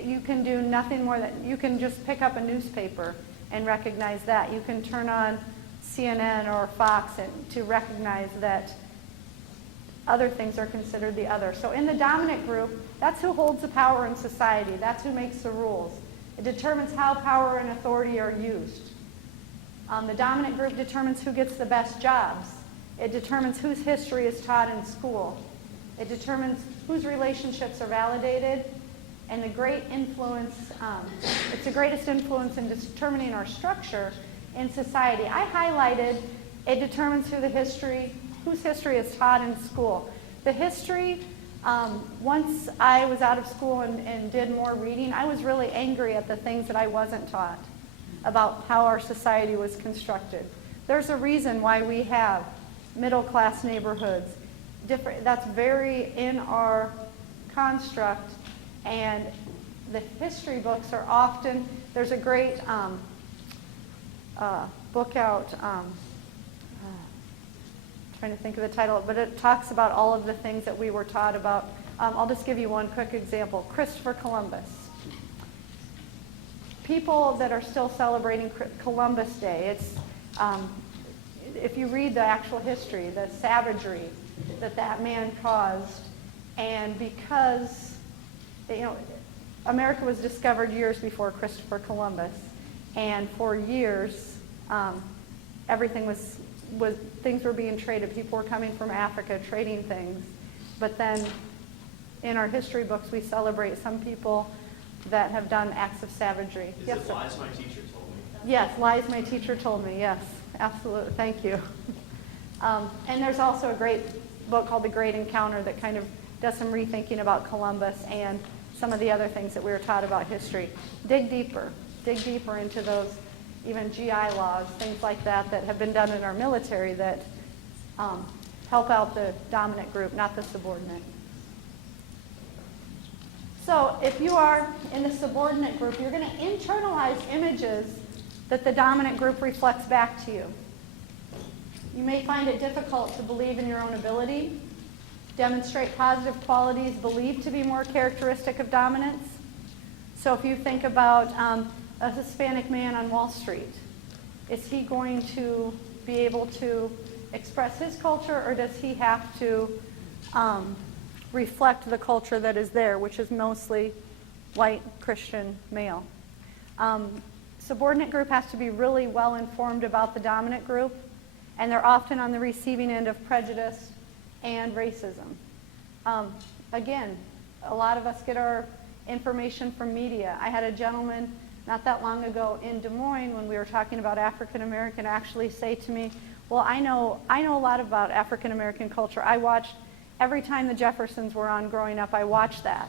You can do nothing more than, you can just pick up a newspaper and recognize that. You can turn on CNN or Fox to recognize that other things are considered the other. So in the dominant group, that's who holds the power in society. That's who makes the rules. It determines how power and authority are used. The dominant group determines who gets the best jobs. It determines whose history is taught in school. It determines whose relationships are validated. And the great influence, it's the greatest influence in determining our structure in society. I highlighted, it determines whose history is taught in school. The history, once I was out of school and did more reading, I was really angry at the things that I wasn't taught about how our society was constructed. There's a reason why we have middle-class neighborhoods. That's very in our construct, and the history books are often, there's a great book out, trying to think of the title, but it talks about all of the things that we were taught about I'll just give you one quick example. Christopher Columbus. People that are still celebrating Columbus Day, it's, if you read the actual history, the savagery that man caused, and because, America was discovered years before Christopher Columbus, and for years, everything was things were being traded. People were coming from Africa trading things, but then in our history books we celebrate some people that have done acts of savagery. Is Yes, it sir. lies my teacher told me? Yes, lies my teacher told me. Yes, absolutely. Thank you. And there's also a great book called The Great Encounter that kind of does some rethinking about Columbus and some of the other things that we were taught about history. Dig deeper into those even GI laws, things like that have been done in our military that help out the dominant group, not the subordinate. So if you are in the subordinate group, you're going to internalize images that the dominant group reflects back to you. You may find it difficult to believe in your own ability, demonstrate positive qualities believed to be more characteristic of dominance. So if you think about a Hispanic man on Wall Street, is he going to be able to express his culture, or does he have to reflect the culture that is there, which is mostly white Christian male? Subordinate group has to be really well informed about the dominant group, and they're often on the receiving end of prejudice and racism. Again, a lot of us get our information from media. I had a gentleman not that long ago in Des Moines when we were talking about African American actually say to me, well, I know a lot about African American culture. I watched every time the Jeffersons were on growing up, I watched that.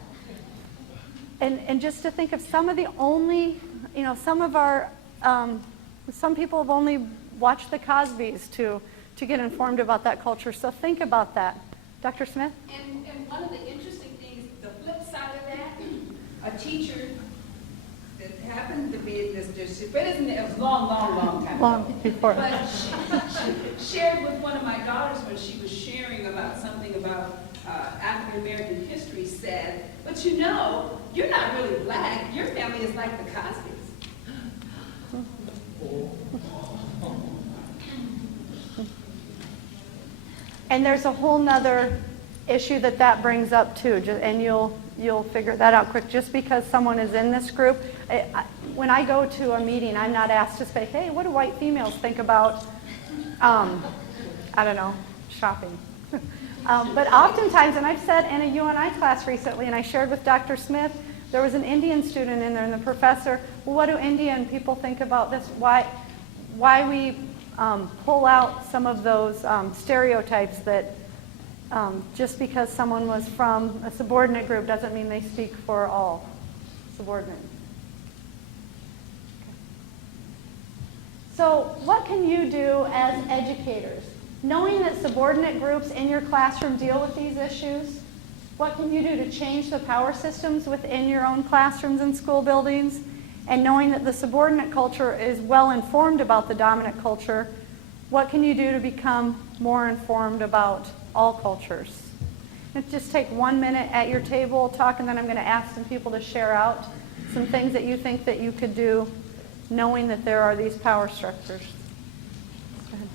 And just to think of some of the only, some of our, some people have only watched the Cosbys to get informed about that culture. So think about that. Dr. Smith? And one of the interesting things, the flip side of that, a teacher that happened to be in this district, but it was long time Long ago. before. But she shared with one of my daughters when she was sharing about something about African American history, said, but you're not really black. Your family is like the Cosbys. And there's a whole nother issue that brings up too, and you'll figure that out quick. Just because someone is in this group, when I go to a meeting, I'm not asked to say, hey, what do white females think about, I don't know, shopping. But oftentimes, and I've said in a UNI class recently, and I shared with Dr. Smith, there was an Indian student in there, and the professor, well, what do Indian people think about this? Why we pull out some of those stereotypes that just because someone was from a subordinate group doesn't mean they speak for all subordinates. So what can you do as educators? Knowing that subordinate groups in your classroom deal with these issues, what can you do to change the power systems within your own classrooms and school buildings? And knowing that the subordinate culture is well informed about the dominant culture, what can you do to become more informed about all cultures? Just take 1 minute at your table, talk, and then I'm going to ask some people to share out some things that you think that you could do knowing that there are these power structures. Go ahead.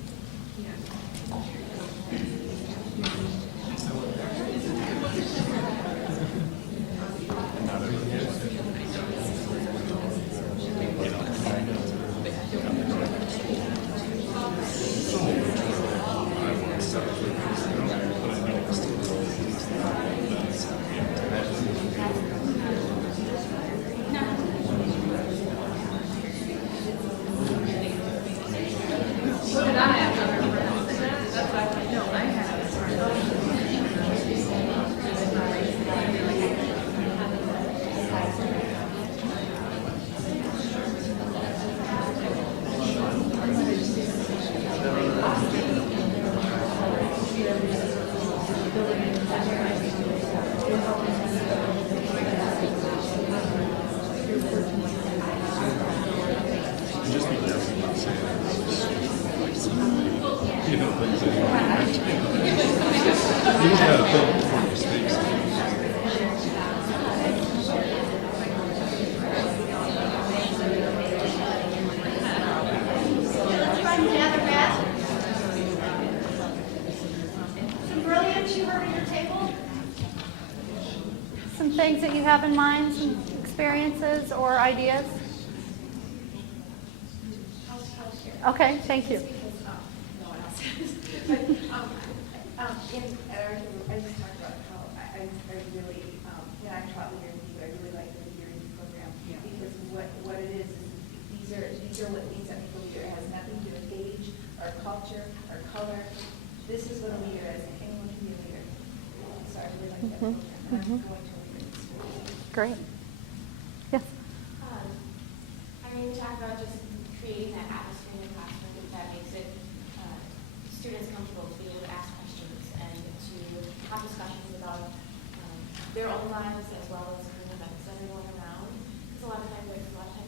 You just gotta feel before mistakes. questions you heard at your table? Some things that you have in mind, some experiences or ideas? Okay, thank you. No one else is. But, at our table, I just talked about how I really, when I taught the year, I really like the year program. Because what it is these are what things that people leader. It has nothing to do with age, or culture, or color. This is what a leader is, and anyone can be a leader. So I really like that program, and I'm going to a leader in school. Great. Yes. I mean, we talk about just creating that atmosphere in the classroom that makes it students comfortable to be able to ask questions and to have discussions about their own lives as well as current events that are going around. Because a lot of times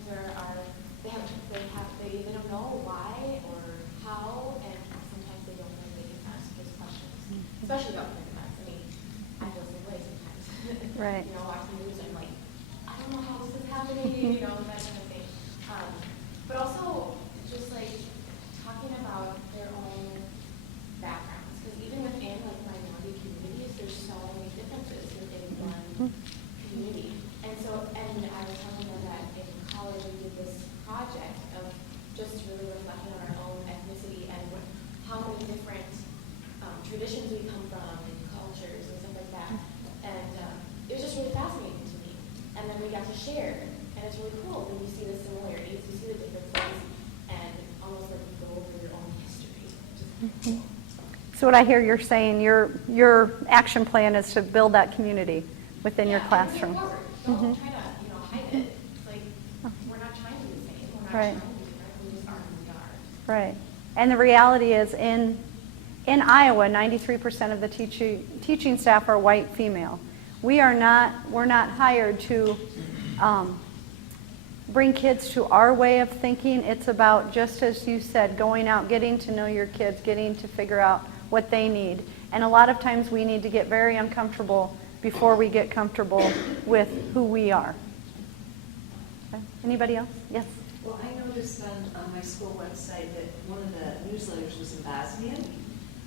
there are they don't know why or how, and sometimes they don't know they can ask those questions, especially about current events. I mean, I feel the same way sometimes. Right. You know, watching the news, I'm like, I don't know how this is happening, you know, that kind of thing. But also, just like talking about their own backgrounds, because even within like minority communities, there's so many differences within one community. And I was telling them that in college we did this project of just really reflecting on our own ethnicity and how many different traditions we come from and cultures and stuff like that. And it was just really fascinating to me. And then we got to share, and it's really cool when you see the similarities, you see the differences, and almost like you go over your own history, which is kind of cool. So what I hear you're saying, your action plan is to build that community within your Yeah, classroom. and don't try to, hide it. It's like, we're not trying to be the same. We're not Right. trying to be different. We just are who we are. Right. And the reality is in Iowa, 93% of the teaching staff are white female. We're not hired to bring kids to our way of thinking. It's about, just as you said, going out, getting to know your kids, getting to figure out what they need. And a lot of times we need to get very uncomfortable before we get comfortable with who we are. Okay. Anybody else? Yes. Well, I noticed on my school website that one of the newsletters was in Bosnian,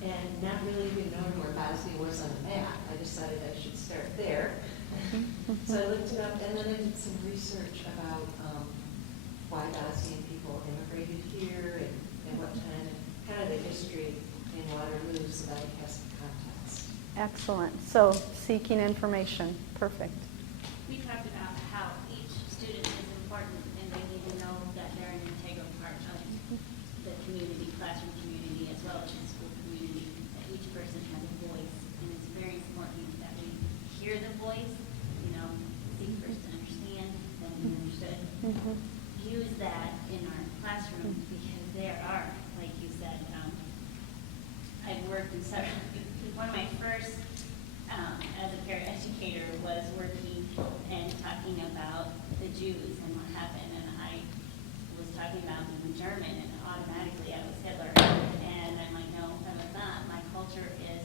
and not really even knowing where Bosnia was on the map, I decided I should start there. So I looked it up, and then I did some research about why Bosnian people immigrated here and what time, and kind of the history in Waterloo's about a context. Excellent. So seeking information. Perfect. We talked about how each student is important and they need to know that they're an integral part of the community, classroom community, as well as the school community, that each person has a voice. And it's very important that we hear the voice, seek first to understand, then be understood. Use that in our classroom because there are, like you said, I've worked in several, one of my first as a paraeducator was working and talking about the Jews and what happened, and I was talking about them in German, and automatically I was Hitler, and I'm like, no, I was not. My culture is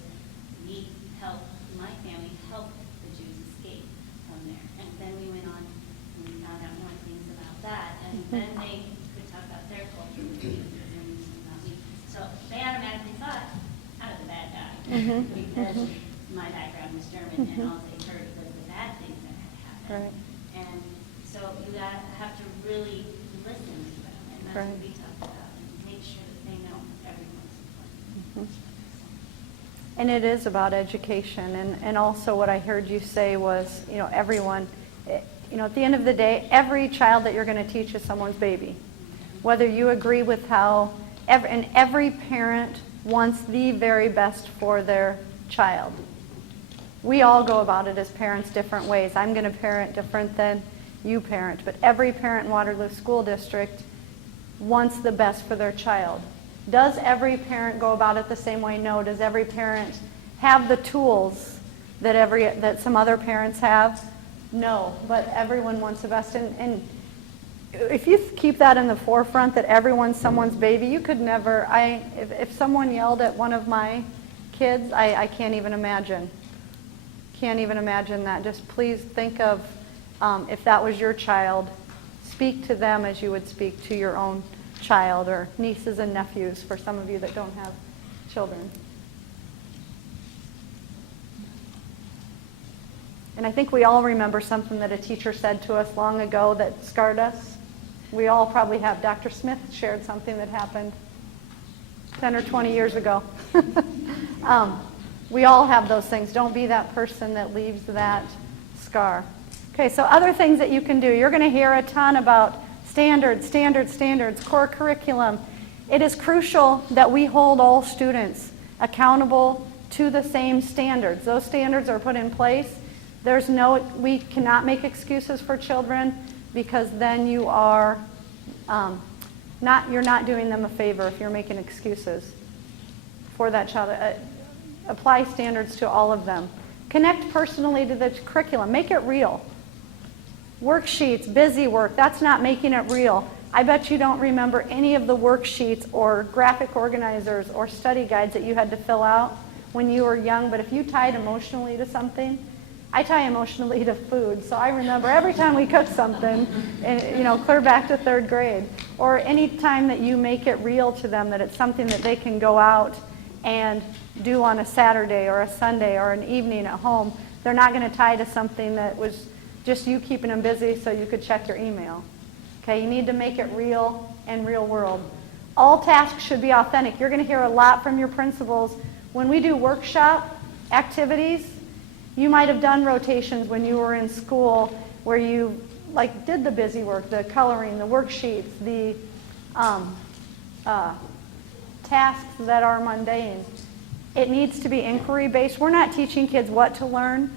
we help, my family helped the Jews escape from there, and then we went on and we found out more things about that, and then they could talk about their culture with me, about me. So they automatically thought I was a bad guy because my background was German, and all they heard was the bad things that had happened. Right. And so you have to really listen to them, and that's what we talk about, and make sure that they know everyone's important. And it is about education. And also what I heard you say was, everyone, at the end of the day, every child that you're going to teach is someone's baby. Whether you agree with how, and every parent wants the very best for their child. We all go about it as parents different ways. I'm going to parent different than you parent, but every parent in Waterloo School District wants the best for their child. Does every parent go about it the same way? No. Does every parent have the tools that some other parents have? No. But everyone wants the best. And if you keep that in the forefront, that everyone's someone's baby, you could never, if someone yelled at one of my kids, I can't even imagine. Can't even imagine that. Just please think of, if that was your child, speak to them as you would speak to your own child, or nieces and nephews for some of you that don't have children. And I think we all remember something that a teacher said to us long ago that scarred us. We all probably have. Dr. Smith shared something that happened 10 or 20 years ago. We all have those things. Don't be that person that leaves that scar. Okay, so other things that you can do. You're going to hear a ton about standards, core curriculum. It is crucial that we hold all students accountable to the same standards. Those standards are put in place. We cannot make excuses for children, because then you are you're not doing them a favor if you're making excuses for that child. Apply standards to all of them. Connect personally to the curriculum. Make it real. Worksheets, busy work, that's not making it real. I bet you don't remember any of the worksheets or graphic organizers or study guides that you had to fill out when you were young, but if you tied emotionally to something, I tie emotionally to food, so I remember every time we cook something, and, clear back to 3rd grade, or any time that you make it real to them, that it's something that they can go out and do on a Saturday or a Sunday or an evening at home. They're not going to tie to something that was just you keeping them busy so you could check your email. Okay, you need to make it real and real world. All tasks should be authentic. You're going to hear a lot from your principals. When we do workshop activities, you might have done rotations when you were in school where you did the busy work, the coloring, the worksheets, the tasks that are mundane. It needs to be inquiry-based. We're not teaching kids what to learn.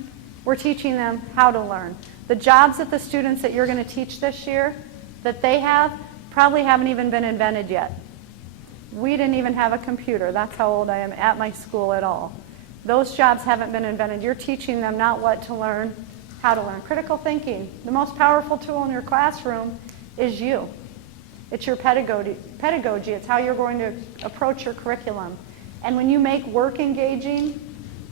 We're teaching them how to learn. The jobs that the students that you're going to teach this year that they have probably haven't even been invented yet. We didn't even have a computer. That's how old I am at my school at all. Those jobs haven't been invented. You're teaching them not what to learn, how to learn. Critical thinking. The most powerful tool in your classroom is you. It's your pedagogy. It's how you're going to approach your curriculum. And when you make work engaging,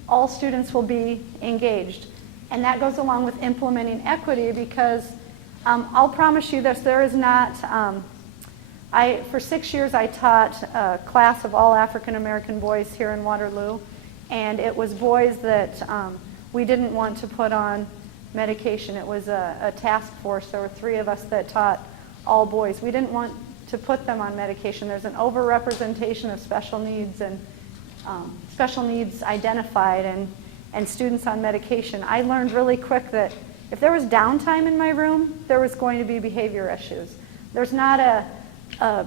all students will be engaged. And that goes along with implementing equity, because I'll promise you this, there is not, for 6 years I taught a class of all African American boys here in Waterloo, and it was boys that we didn't want to put on medication. It was a task force. There were 3 of us that taught all boys. We didn't want to put them on medication. There's an overrepresentation of special needs and special needs identified and students on medication. I learned really quick that if there was downtime in my room, there was going to be behavior issues. There's not a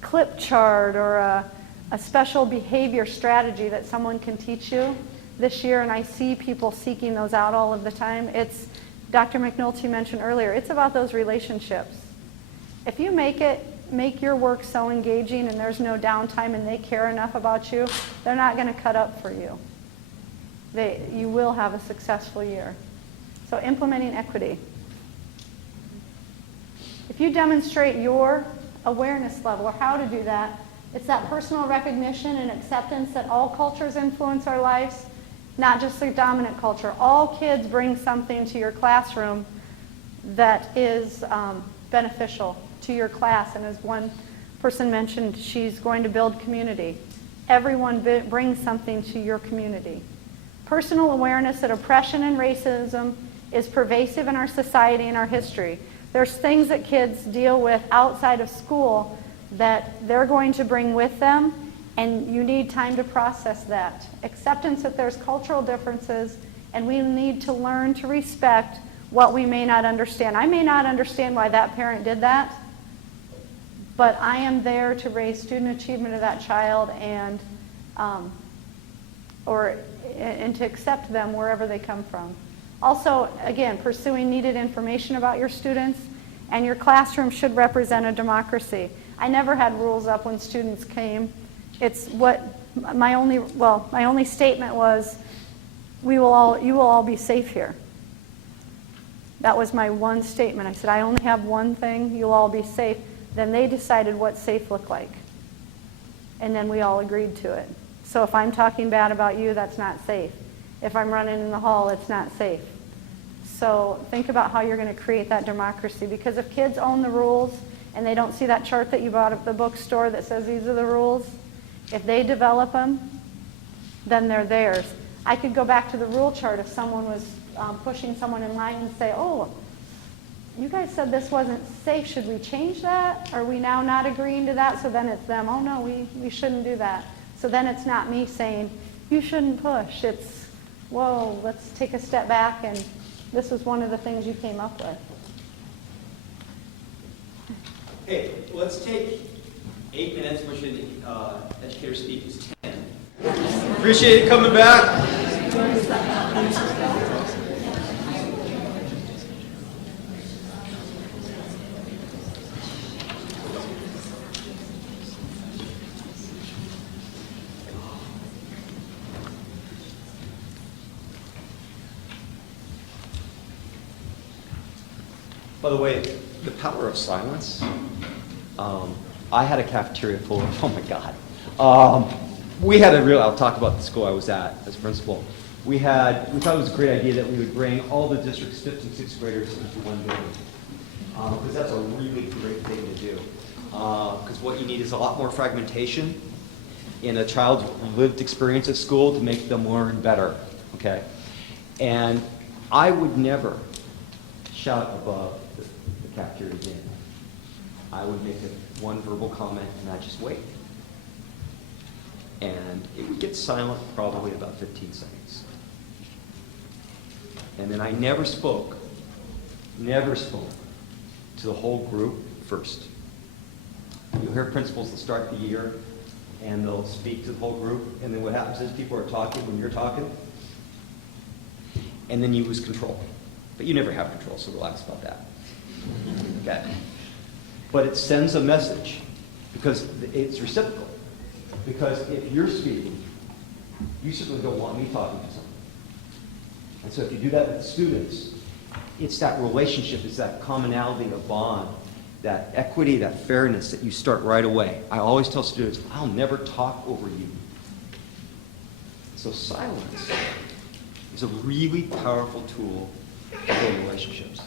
clip chart or a special behavior strategy that someone can teach you this year, and I see people seeking those out all of the time. It's, Dr. McNulty mentioned earlier, it's about those relationships. If you make your work so engaging and there's no downtime and they care enough about you, they're not going to cut up for you. You will have a successful year. So implementing equity. If you demonstrate your awareness level or how to do that, it's that personal recognition and acceptance that all cultures influence our lives, not just the dominant culture. All kids bring something to your classroom that is beneficial to your class. And as one person mentioned, she's going to build community. Everyone brings something to your community. Personal awareness that oppression and racism is pervasive in our society and our history. There's things that kids deal with outside of school that they're going to bring with them, and you need time to process that. Acceptance that there's cultural differences, and we need to learn to respect what we may not understand. I may not understand why that parent did that, but I am there to raise student achievement of that child and to accept them wherever they come from. Also, again, pursuing needed information about your students, and your classroom should represent a democracy. I never had rules up when students came. It's what my only statement was, you will all be safe here. That was my one statement. I said, I only have one thing, you'll all be safe. Then they decided what safe looked like. And then we all agreed to it. So if I'm talking bad about you, that's not safe. If I'm running in the hall, it's not safe. So think about how you're going to create that democracy, because if kids own the rules and they don't see that chart that you bought at the bookstore that says these are the rules, if they develop them, then they're theirs. I could go back to the rule chart if someone was pushing someone in line and say, oh, you guys said this wasn't safe. Should we change that? Are we now not agreeing to that? So then it's them, oh no, we shouldn't do that. So then it's not me saying, you shouldn't push. It's, whoa, let's take a step back, and this was one of the things you came up with. Okay, let's take 8 minutes, which educator speak is 10. Appreciate you coming back. By the way, the power of silence. I had a cafeteria full of, oh my God. We had a real, I'll talk about the school I was at as principal. We thought it was a great idea that we would bring all the district's 5th and 6th graders into one building. Because that's a really great thing to do. Because what you need is a lot more fragmentation in a child's lived experience at school to make them learn better, okay? And I would never shout above the cafeteria din. I would make one verbal comment and I'd just wait. And it would get silent probably about 15 seconds. And then I never spoke to the whole group first. You'll hear principals that start the year and they'll speak to the whole group, and then what happens is people are talking when you're talking, and then you lose control. But you never have control, so relax about that. Okay? But it sends a message because it's reciprocal. Because if you're speaking, you certainly don't want me talking to someone. And so if you do that with students, it's that relationship, it's that commonality of bond, that equity, that fairness that you start right away. I always tell students, I'll never talk over you. So silence is a really powerful tool for relationships.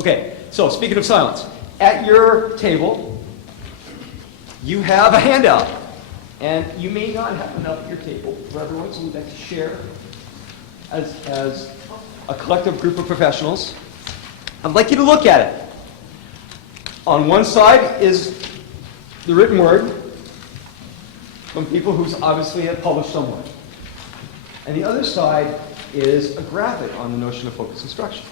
Okay, so speaking of silence, at your table, you have a handout. And you may not have enough at your table for everyone, so we'd like to share as a collective group of professionals. I'd like you to look at it. On one side is the written word from people who obviously have published somewhere. And the other side is a graphic on the notion of focused instruction.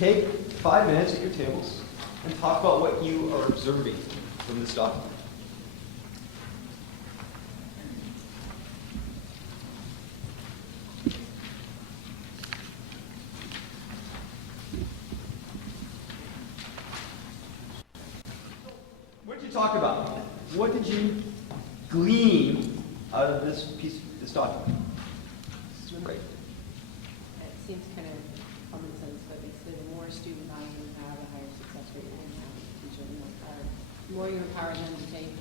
Take 5 minutes at your tables and talk about what you are observing from this document. What did you talk about? What did you glean out of this document? This is great. It seems kind of common sense, but basically the more student buy-in you have, the higher success rate you're going to have with the teacher. The more you empower them to take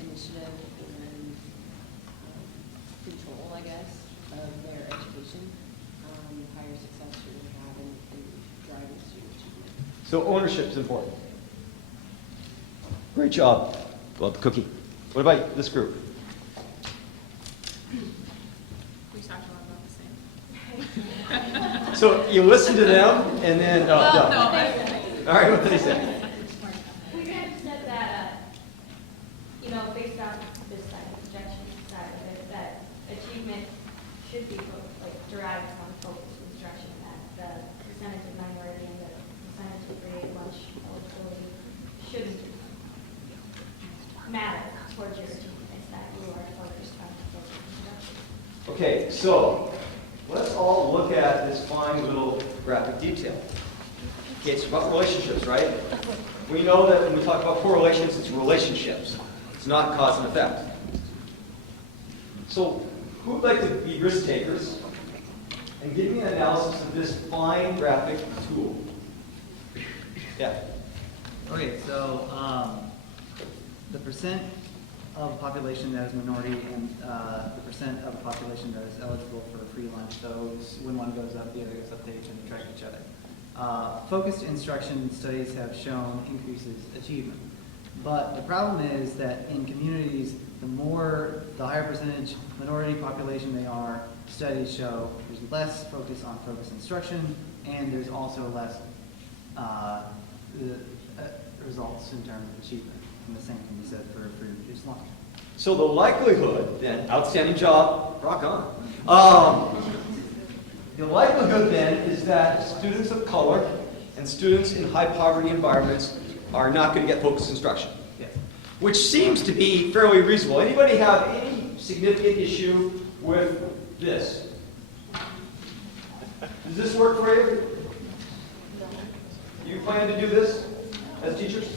initiative and control, I guess, of their education, the higher success you're going to have in driving student achievement. So ownership is important. Great job. Love the cookie. What about this group? We talked a lot about the same. So you listen to them and then, no. All right, what did they say? We kind of said that, based on this side, the projection side of it, that achievement should be derived from focused instruction, that the percentage of minority and the percentage of grade lunch eligibility shouldn't matter towards your achievement. It's that you are focused on focused instruction. Okay, so let's all look at this fine little graphic detail. Okay, it's about relationships, right? We know that when we talk about correlations, it's relationships. It's not cause and effect. So who would like to be risk takers and give me an analysis of this fine graphic tool? Yeah. Okay, so the percent of population that is minority and the percent of the population that is eligible for free lunch, those, when one goes up, the other goes up, they tend to track each other. Focused instruction studies have shown increases achievement. But the problem is that in communities, the higher percentage minority population they are, studies show there's less focus on focused instruction, and there's also less results in terms of achievement. And the same can be said for reduced lunch. So the likelihood then, outstanding job, rock on. The likelihood then is that students of color and students in high poverty environments are not going to get focused instruction, which seems to be fairly reasonable. Anybody have any significant issue with this? Does this work for you? Do you plan to do this as teachers?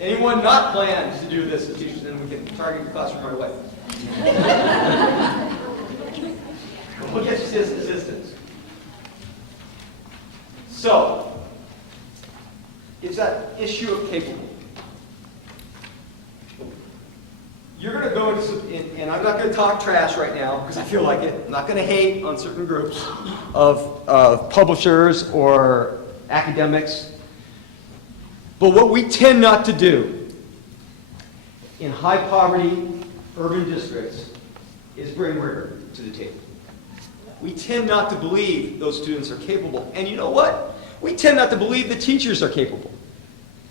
Anyone not plan to do this as teachers, then we can target your classroom right away. We'll get you assistance. So, it's that issue of capable. You're going to go into, and I'm not going to talk trash right now because I feel like it. I'm not going to hate on certain groups of publishers or academics. But what we tend not to do in high poverty urban districts is bring rigor to the table. We tend not to believe those students are capable. And you know what? We tend not to believe the teachers are capable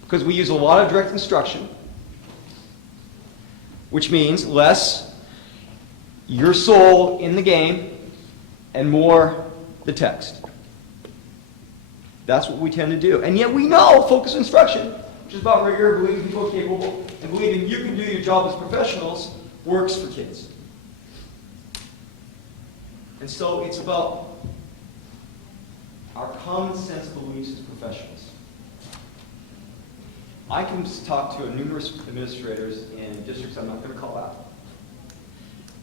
because we use a lot of direct instruction, which means less your soul in the game and more the text. That's what we tend to do. And yet we know focused instruction, which is about rigor, believing people are capable, and believing you can do your job as professionals, works for kids. And so it's about our common sense beliefs as professionals. I can talk to numerous administrators in districts I'm not going to call out.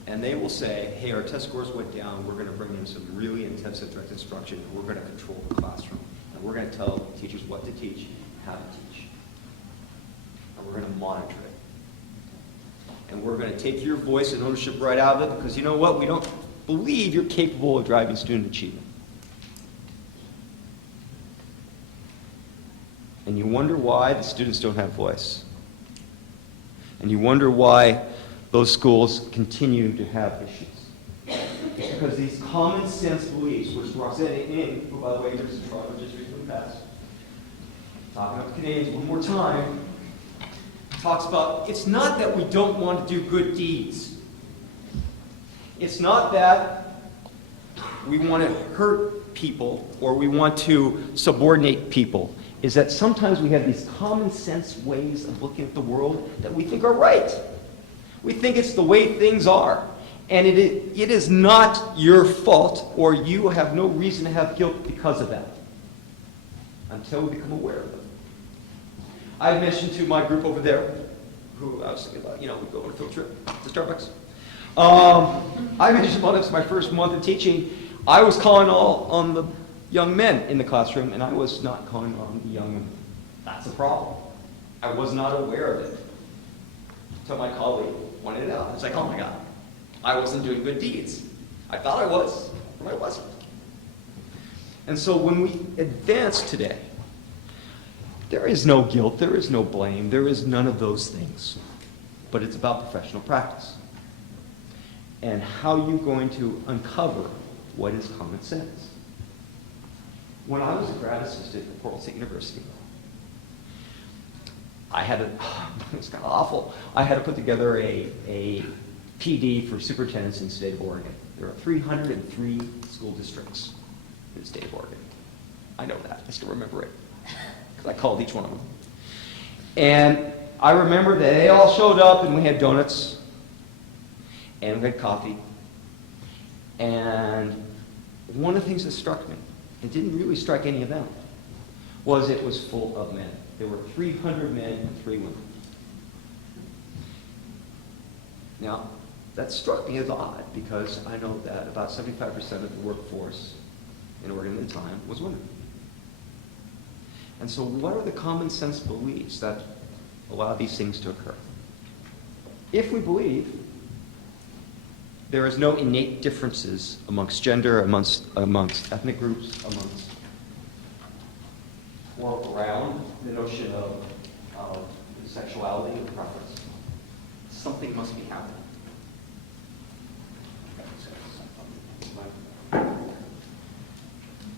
And they will say, hey, our test scores went down. We're going to bring in some really intensive direct instruction. And we're going to control the classroom. And we're going to tell teachers what to teach, how to teach. And we're going to monitor it. And we're going to take your voice and ownership right out of it because you know what? We don't believe you're capable of driving student achievement. And you wonder why the students don't have voice. And you wonder why those schools continue to have issues. It's because these common sense beliefs, which Roxanne Ng, who by the way lives in Toronto just recently passed, talking about the Canadians one more time, talks about it's not that we don't want to do good deeds. It's not that we want to hurt people or we want to subordinate people. Is that sometimes we have these common sense ways of looking at the world that we think are right. We think it's the way things are. And it is not your fault, or you have no reason to have guilt because of that, until we become aware of them. I mentioned to my group over there, who I was thinking about, we go on a field trip to Starbucks. I mentioned about this my first month of teaching. I was calling all on the young men in the classroom, and I was not calling on the young women. That's a problem. I was not aware of it until my colleague pointed it out. It's like, oh my God, I wasn't doing good deeds. I thought I was, but I wasn't. And so when we advance today, there is no guilt, there is no blame, there is none of those things. But it's about professional practice. And how you're going to uncover what is common sense. When I was a grad assistant at Portland State University, it's kind of awful. I had to put together a PD for superintendents in the state of Oregon. There are 303 school districts in the state of Oregon. I know that. I still remember it because I called each one of them. And I remember that they all showed up and we had donuts and we had coffee. And one of the things that struck me, it didn't really strike any of them, was it was full of men. There were 300 men and 3 women. Now, that struck me as odd because I know that about 75% of the workforce in Oregon at the time was women. And so what are the common sense beliefs that allow these things to occur? If we believe there is no innate differences amongst gender, amongst ethnic groups, amongst or around the notion of sexuality and preference. Something must be happening.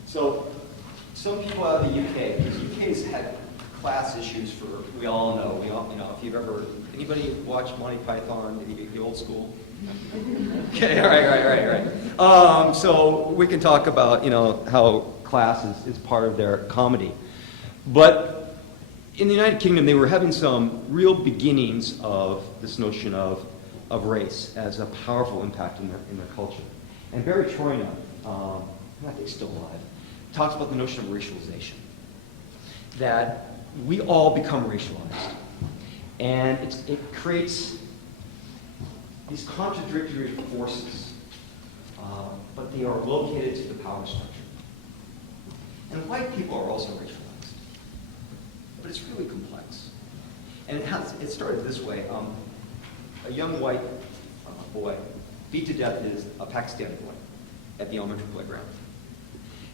So, some people out of the UK, because UK's had class issues for, we all know, if you've ever, anybody watch Monty Python, the old school? Okay, all right. So we can talk about, how class is part of their comedy. But in the United Kingdom, they were having some real beginnings of this notion of race as a powerful impact in their culture. And Barry Troyna, I think he's still alive, talks about the notion of racialization. That we all become racialized. And it creates these contradictory forces, but they are located to the power structure. And white people are also racialized, but it's really complex. And it started this way. A young white boy beat to death a Pakistani boy at the elementary playground.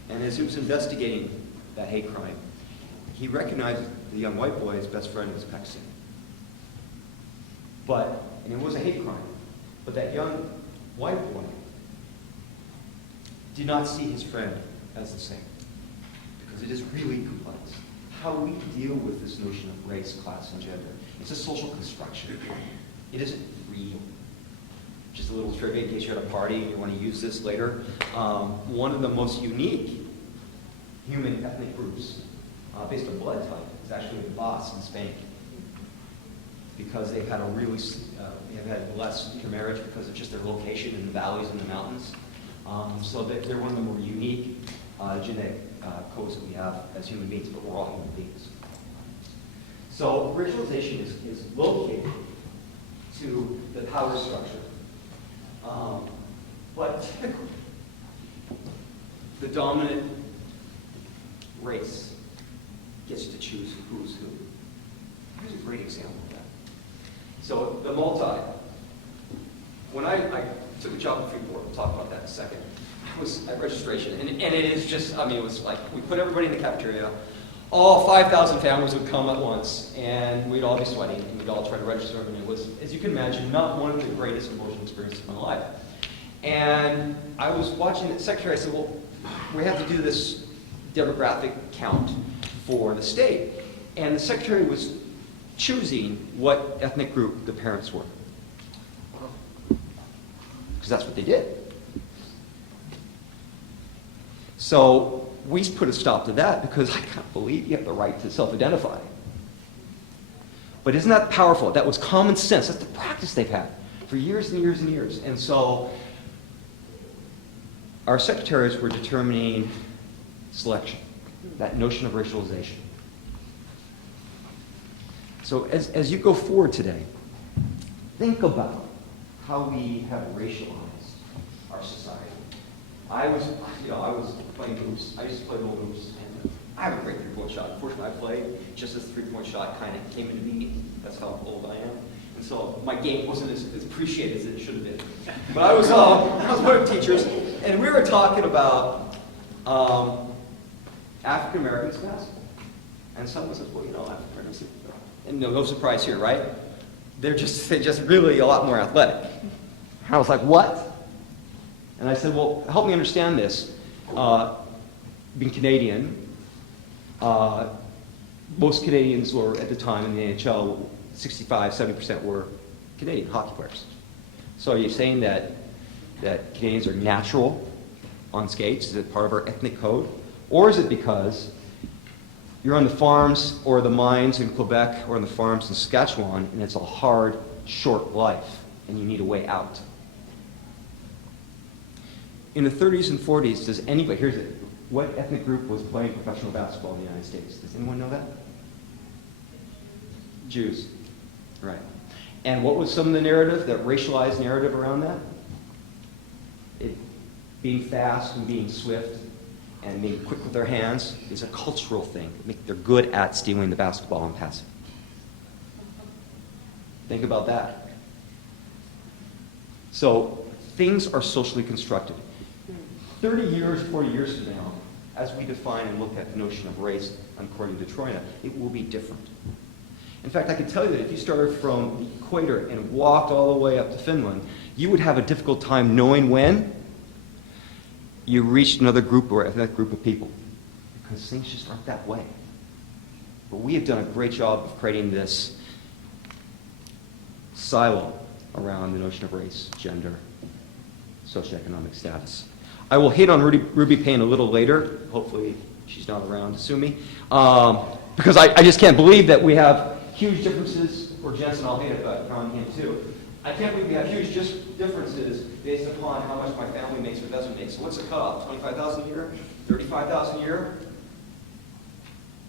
And as he was investigating that hate crime, he recognized the young white boy's best friend was Pakistani. And it was a hate crime. But that young white boy did not see his friend as the same. Because it is really complex. How we deal with this notion of race, class, and gender. It's a social construction. It isn't real. Just a little trivia in case you're at a party and you want to use this later. One of the most unique human ethnic groups based on blood type is actually the Basque in Spain. Because they've had they've had less intermarriage because of just their location in the valleys and the mountains. So they're one of the more unique genetic codes that we have as human beings, but we're all human beings. So racialization is located to the power structure. But typically, the dominant race gets to choose who's who. Here's a great example of that. So the when I took a job in Freeport, we'll talk about that in a second, I was at registration, and it is just, it was like, we put everybody in the cafeteria, all 5,000 families would come at once, and we'd all be sweating, and we'd all try to register, and it was, as you can imagine, not one of the greatest emotional experiences of my life. And I was watching the secretary, I said, well, we have to do this demographic count for the state. And the secretary was choosing what ethnic group the parents were. Because that's what they did. So we put a stop to that because I can't believe you have the right to self-identify. But isn't that powerful? That was common sense. That's the practice they've had for years and years and years. And so our secretaries were determining selection, that notion of racialization. So as you go forward today, think about how we have racialized our society. I was playing hoops. I used to play little hoops, and I have a great three-point shot. Unfortunately, I played just as the three-point shot kind of came into me. That's how old I am. And so my game wasn't as appreciated as it should have been. But I was one of the teachers, and we were talking about African Americans basketball. And someone says, well, African Americans, and no surprise here, right? They're just really a lot more athletic. I was like, what? And I said, well, help me understand this. Being Canadian, most Canadians were, at the time in the NHL, 65-70% were Canadian hockey players. So are you saying that Canadians are natural on skates? Is it part of our ethnic code? Or is it because you're on the farms or the mines in Quebec or on the farms in Saskatchewan, and it's a hard, short life, and you need a way out? In the 30s and 40s, does anybody, here's it, what ethnic group was playing professional basketball in the United States? Does anyone know that? Jews. Right. And what was some of the narrative, that racialized narrative around that? It being fast and being swift and being quick with their hands is a cultural thing. They're good at stealing the basketball and passing. Think about that. So things are socially constructed. 30 years, 40 years from now, as we define and look at the notion of race according to Troina, it will be different. In fact, I can tell you that if you started from the equator and walked all the way up to Finland, you would have a difficult time knowing when you reached another group or ethnic group of people, because things just aren't that way. But we have done a great job of creating this silo around the notion of race, gender, socioeconomic status. I will hit on Ruby Payne a little later. Hopefully she's not around to sue me. Because I just can't believe that we have huge differences, or Jensen, I'll hit it, but on him too. I can't believe we have huge differences based upon how much my family makes or doesn't make. So what's the cutoff? 25,000 a year? 35,000 a year?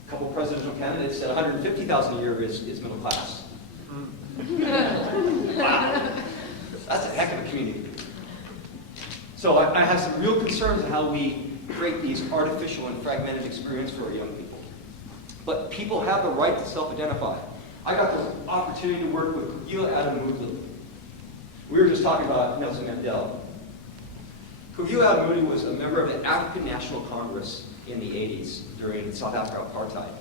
A couple of presidential candidates said 150,000 a year is middle class. Wow. That's a heck of a community. So I have some real concerns on how we create these artificial and fragmented experiences for our young people. But people have the right to self-identify. I got the opportunity to work with Kuhila Adamudi. We were just talking about Nelson Mandela. Kuhila Adamudi was a member of the African National Congress in the 80s during South Africa apartheid.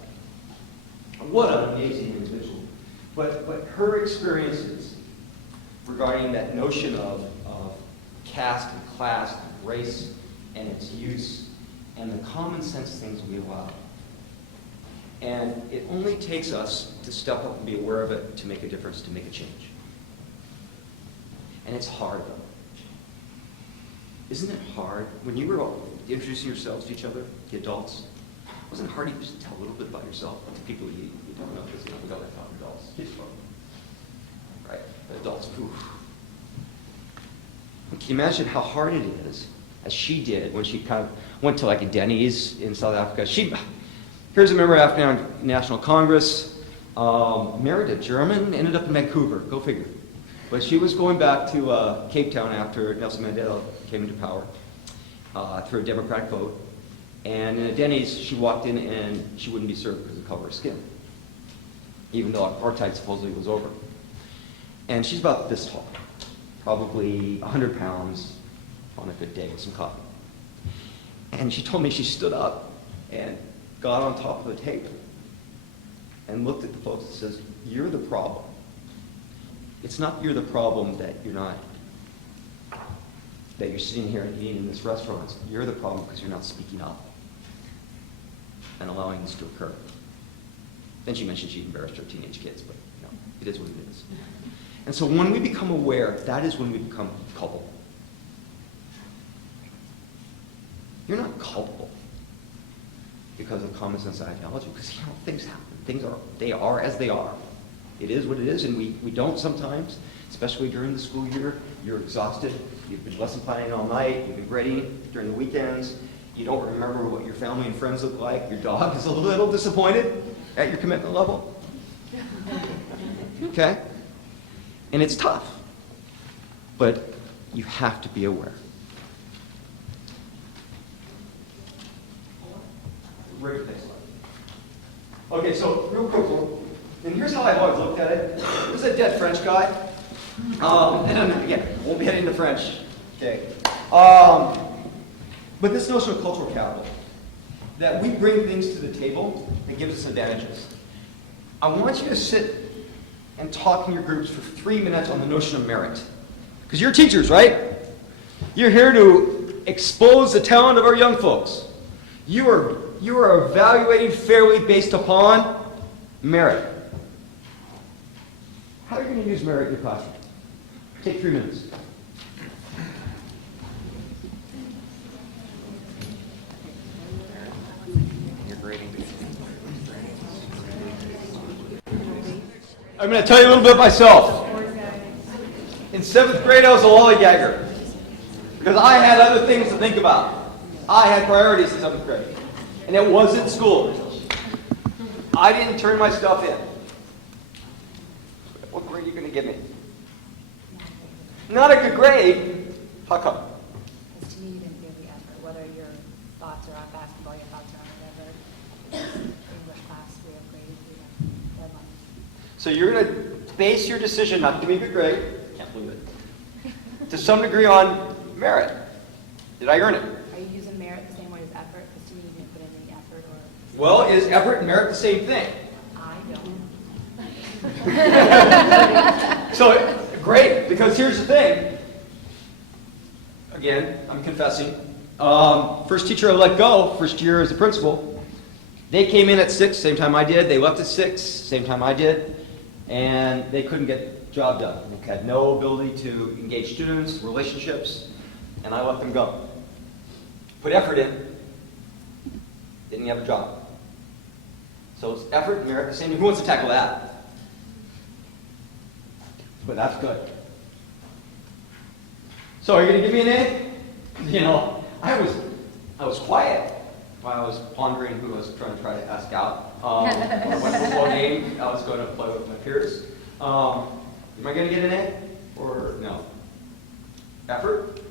What an amazing individual. But her experiences regarding that notion of caste and class and race and its use and the common sense things we allow. And it only takes us to step up and be aware of it to make a difference, to make a change. And it's hard, though. Isn't it hard? When you were all introducing yourselves to each other, the adults, wasn't it hard to just tell a little bit about yourself to people you don't know? Because we don't have to talk to adults. Kids don't. Right? But adults, oof. Can you imagine how hard it is, as she did when she kind of went to like a Denny's in South Africa? Here's a member of African National Congress, married a German, ended up in Vancouver, go figure. But she was going back to Cape Town after Nelson Mandela came into power through a Democratic vote. And in a Denny's, she walked in and she wouldn't be served because of the color of her skin, even though apartheid supposedly was over. And she's about this tall, probably 100 pounds on a good day with some coffee. And she told me she stood up and got on top of the table and looked at the folks and says, "You're the problem. It's not you're the problem that you're sitting here and eating in this restaurant. You're the problem because you're not speaking up and allowing this to occur." Then she mentioned she embarrassed her teenage kids, but it is what it is. And so when we become aware, that is when we become culpable. You're not culpable because of common sense ideology, because things happen. They are as they are. It is what it is, and we don't sometimes, especially during the school year. You're exhausted. You've been lesson planning all night. You've been grading during the weekends. You don't remember what your family and friends look like. Your dog is a little disappointed at your commitment level. Okay? And it's tough. But you have to be aware. Okay, so real quick, and here's how I've always looked at it. This is a dead French guy. And again, won't be heading to French. Okay. But this notion of cultural capital, that we bring things to the table that gives us advantages. I want you to sit and talk in your groups for 3 minutes on the notion of merit. Because you're teachers, right? You're here to expose the talent of our young folks. You are evaluating fairly based upon merit. How are you going to use merit in your classroom? Take 3 minutes. You're grading. I'm going to tell you a little bit myself. In 7th grade, I was a lollygagger because I had other things to think about. I had priorities in 7th grade, and it wasn't school. I didn't turn my stuff in. What grade are you going to give me? Not a good grade. How come? Because to me, you didn't give the effort, whether your thoughts are on basketball, your thoughts are on whatever. English class, we have grades, we have deadlines. So you're going to base your decision not to give me a good grade, can't believe it, to some degree on merit. Did I earn it? Are you using merit the same way as effort? Because to me, you didn't Well, is effort and merit the same thing? I don't. So, great, because here's the thing. Again, I'm confessing. First teacher I let go, first year as a principal, they came in at 6, same time I did. They left at 6, same time I did. And they couldn't get the job done. They had no ability to engage students, relationships, and I let them go. Put effort in, didn't have a job. So it's effort and merit the same. Who wants to tackle that? But that's good. So are you going to give me an A? You know, I was quiet while I was pondering who I was trying to ask out. Or my football game, I was going to play with my peers. Am I going to get an A or no? Effort?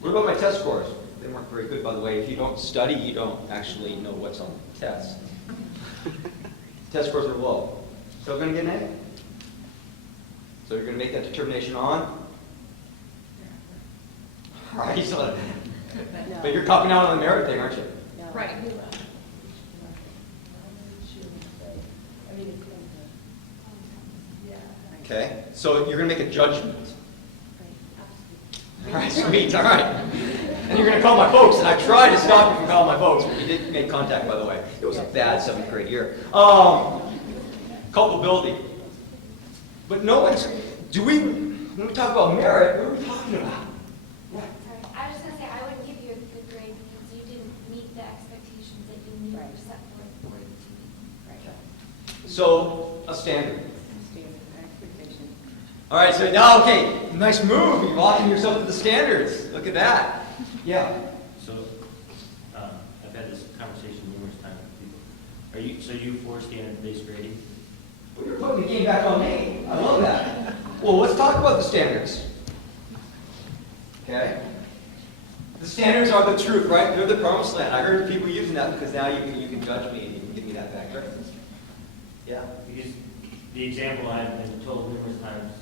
What about my test scores? They weren't very good, by the way. If you don't study, you don't actually know what's on the test. Test scores are low. Still going to get an A? So you're going to make that determination on? All right, so, but you're copping out on the merit thing, aren't you? Right. Okay, so you're going to make a judgment. All right, sweet, all right. And you're going to call my folks, and I tried to stop you from calling my folks, but you did make contact, by the way. It was a bad 7th grade year. Culpability. But no one's, when we talk about merit, what are we talking about? Sorry, I was just going to say, I wouldn't give you a good grade because you didn't meet the expectations that you knew were set for you to meet. Right. So, a standard. Standard expectation. All right, so now, okay, nice move. You're locking yourself to the standards. Look at that. Yeah. So, I've had this conversation numerous times with people. So you for standard-based grading? Well, you're putting the game back on me. I love that. Well, let's talk about the standards. Okay? The standards are the truth, right? They're the promised land. I heard people using that because now you can judge me and you can give me that back, right? Yeah. Because the example I've been told numerous times,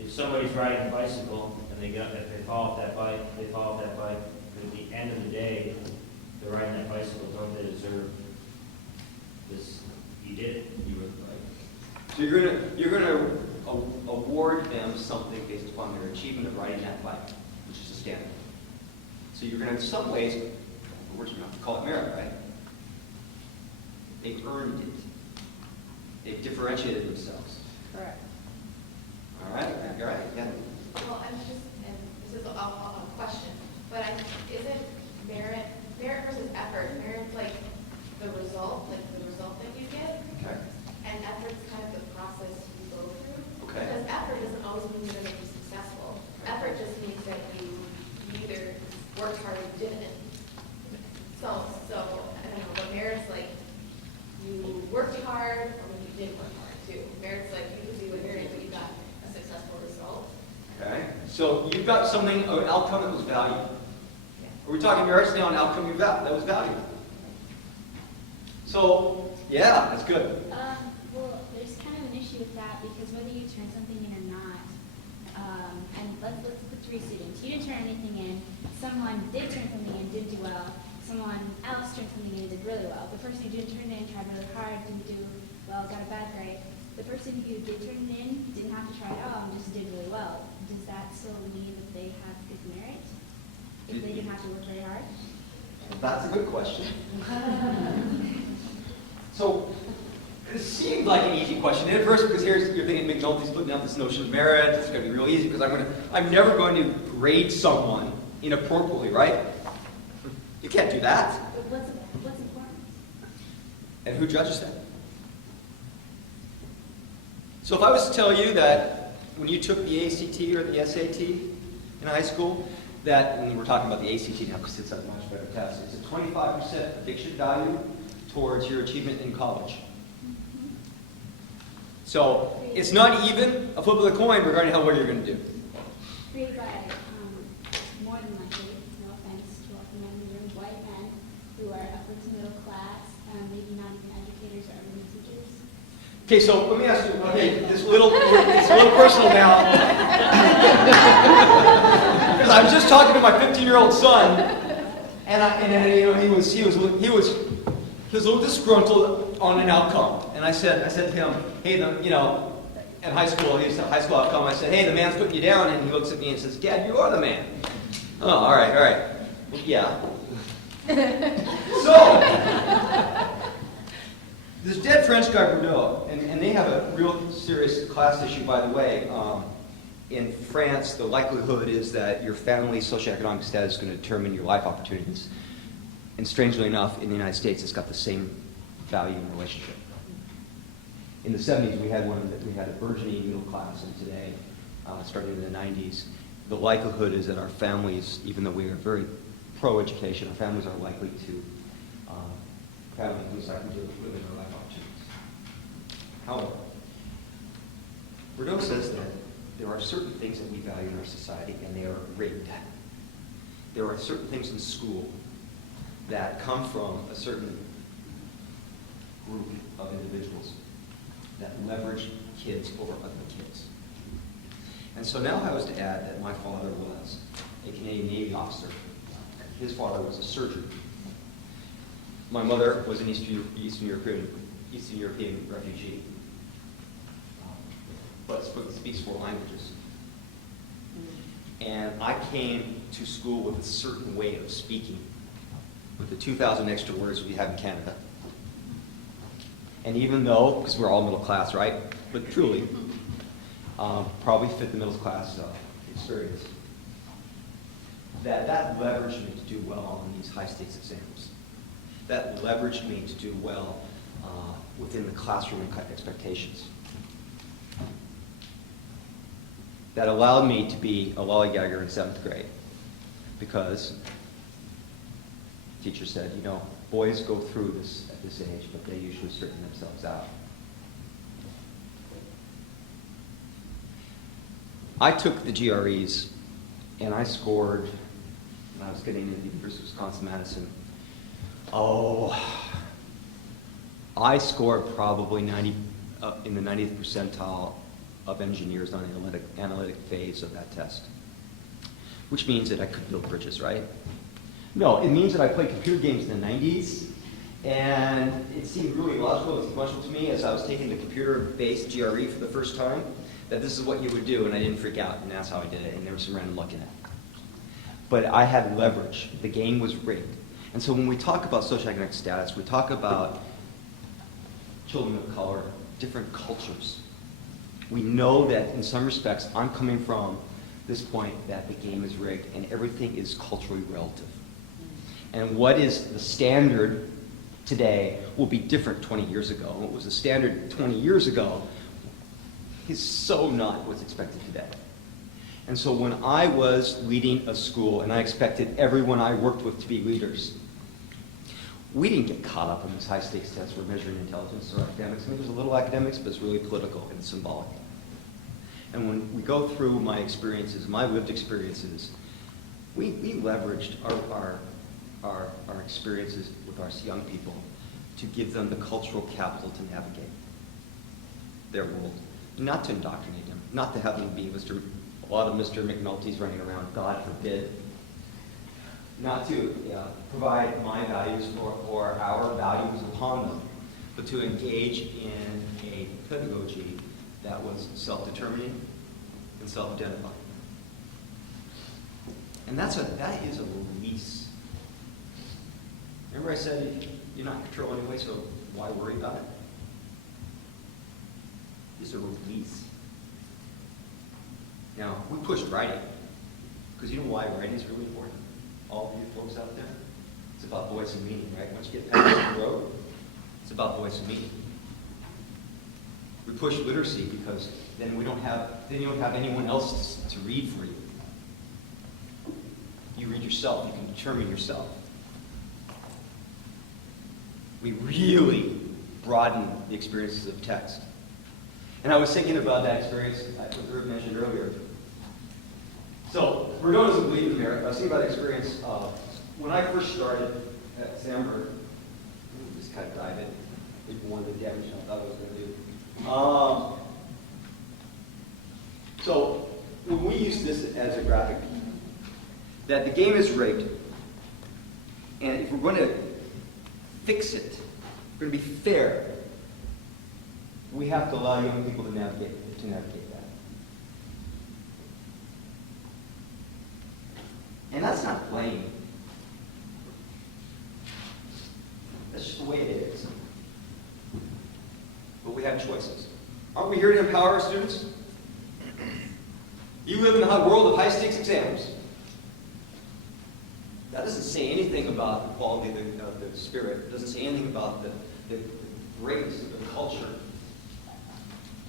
if somebody's riding a bicycle and if they fall off that bike, they fall off that bike. But at the end of the day, they're riding that bicycle. Don't they deserve this? You did it. You were right. So you're gonna award them something based upon their achievement of riding that bike, which is a standard. So you're gonna, in some ways, we're going to call it merit, right? They've earned it. They've differentiated themselves. Correct. All right. All right. Yeah. Well, I'm just, and this is a question, but isn't merit versus effort? Merit's like the result that you get, Okay. and effort's kind of the process you go through. Okay. Because effort doesn't always mean you're going to be successful. Effort just means that you either worked hard or you didn't. So I don't know, but merit's like you worked hard or when you did work hard too. Merit's like you could do a merit, but you got a successful result. Okay. So you've got something, an outcome that was valued. Are we talking merits now, an outcome that was valued? So, yeah, that's good. Well, there's kind of an issue with that because whether you turn something in or not, and let's put 3 students. You didn't turn anything in. Someone did turn something in, didn't do well. Someone else turned something in and did really well. The person who didn't turn it in tried really hard, didn't do well, got a bad grade. The person who did turn it in didn't have to try at all and just did really well. Does that still mean that they have good merit if they didn't have to work very hard? That's a good question. So, it seemed like an easy question at first because here's you're thinking McNulty's putting out this notion of merit. It's going to be real easy because I'm never going to grade someone inappropriately, right? You can't do that. But what's important? And who judges that? So if I was to tell you that when you took the ACT or the SAT in high school, that, and we're talking about the ACT now because it's a much better test, it's a 25% prediction value towards your achievement in college. So it's not even a flip of the coin regarding how well you're going to do. Created by more than likely, no offense to all the men in the room, white men who are upper to middle class, maybe not even educators or urban teachers. Okay, so let me ask you, okay, it's a little personal now. Because I was just talking to my 15-year-old son, And then, you know, he was a little disgruntled on an outcome. And I said to him, hey, you know, in high school, he was a high school outcome. I said, hey, the man's putting you down. And he looks at me and says, Dad, you are the man. Oh, all right. Well, yeah. So, this dead French guy, Bordeaux, and they have a real serious class issue, by the way. In France, the likelihood is that your family's socioeconomic status is going to determine your life opportunities. And strangely enough, in the United States, it's got the same value and relationship. In the 70s, we had a burgeoning middle class, and today, starting in the 90s, the likelihood is that our families, even though we are very pro-education, our families are likely to have at least I can do within their life opportunities. However, Bordeaux says that there are certain things that we value in our society, and they are rigged. There are certain things in school that come from a certain group of individuals that leverage kids over other kids. And so now I was to add that my father was a Canadian Navy officer. His father was a surgeon. My mother was an Eastern European refugee, but speaks 4 languages. And I came to school with a certain way of speaking, with the 2,000 extra words we have in Canada. And even though, because we're all middle class, right? But truly, probably fit the middle class experience, that leveraged me to do well on these high stakes exams. That leveraged me to do well within the classroom expectations. That allowed me to be a lollygagger in 7th grade, because the teacher said, you know, boys go through this at this age, but they usually straighten themselves out. I took the GREs, and I scored, when I was getting into the University of Wisconsin-Madison, I scored probably in the 90th percentile of engineers on the analytic phase of that test, which means that I could build bridges, right? No, it means that I played computer games in the 90s, and it seemed really logical and sequential to me as I was taking the computer-based GRE for the first time, that this is what you would do, and I didn't freak out, and that's how I did it, and there was some random luck in it. But I had leverage. The game was rigged. And so when we talk about socioeconomic status, we talk about children of color, different cultures. We know that in some respects, I'm coming from this point that the game is rigged and everything is culturally relative. And what is the standard today will be different 20 years ago. And what was the standard 20 years ago is so not what's expected today. And so when I was leading a school and I expected everyone I worked with to be leaders, we didn't get caught up in these high-stakes tests for measuring intelligence or academics. I mean, there's a little academics, but it's really political and symbolic. And when we go through my experiences, my lived experiences, we leveraged our experiences with our young people to give them the cultural capital to navigate their world, not to indoctrinate them, not to have them be a lot of Mr. McNulty's running around, God forbid, not to provide my values or our values upon them, but to engage in a pedagogy that was self-determining and self-identifying. And that is a release. Remember I said you're not in control anyway, so why worry about it? It's a release. Now, we pushed writing, because you know why writing is really important? All of you folks out there, it's about voice and meaning, right? Once you get past the road, it's about voice and meaning. We push literacy because then you don't have anyone else to read for you. You read yourself, you can determine yourself. We really broaden the experiences of text. And I was thinking about that experience that Irv mentioned earlier. So, Bordeaux doesn't believe in merit. I was thinking about the experience when I first started at Sandburg. Just kind of dive in. Did more of the damage I thought I was going to do. So, when we use this as a graphic, that the game is rigged, And if we're going to fix it, we're going to be fair, we have to allow young people to navigate that. And that's not blame. That's just the way it is. But we have choices. Aren't we here to empower our students? You live in the world of high-stakes exams. That doesn't say anything about the quality of the spirit. It doesn't say anything about the grace of the culture.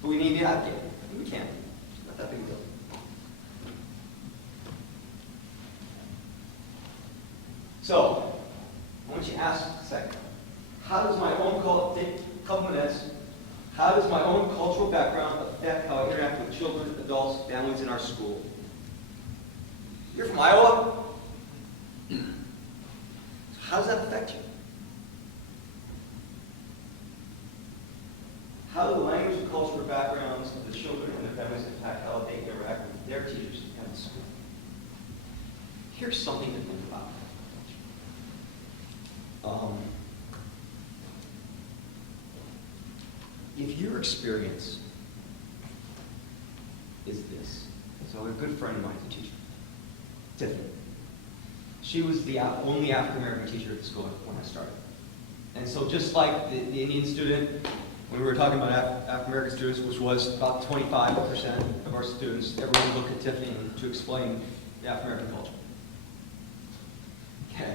But we need to advocate. We can. It's not that big a deal. So, I want you to ask a second. How does my own couple minutes, how does my own cultural background affect how I interact with children, adults, families in our school? You're from Iowa? How does that affect you? How do the language and cultural backgrounds of the children and their families impact how they interact with their teachers and the school? Here's something to think about. If your experience is this, so a good friend of mine is a teacher, Tiffany. She was the only African-American teacher at the school when I started. And so just like the Indian student, when we were talking about African-American students, which was about 25% of our students, everyone looked at Tiffany to explain the African-American culture. Okay.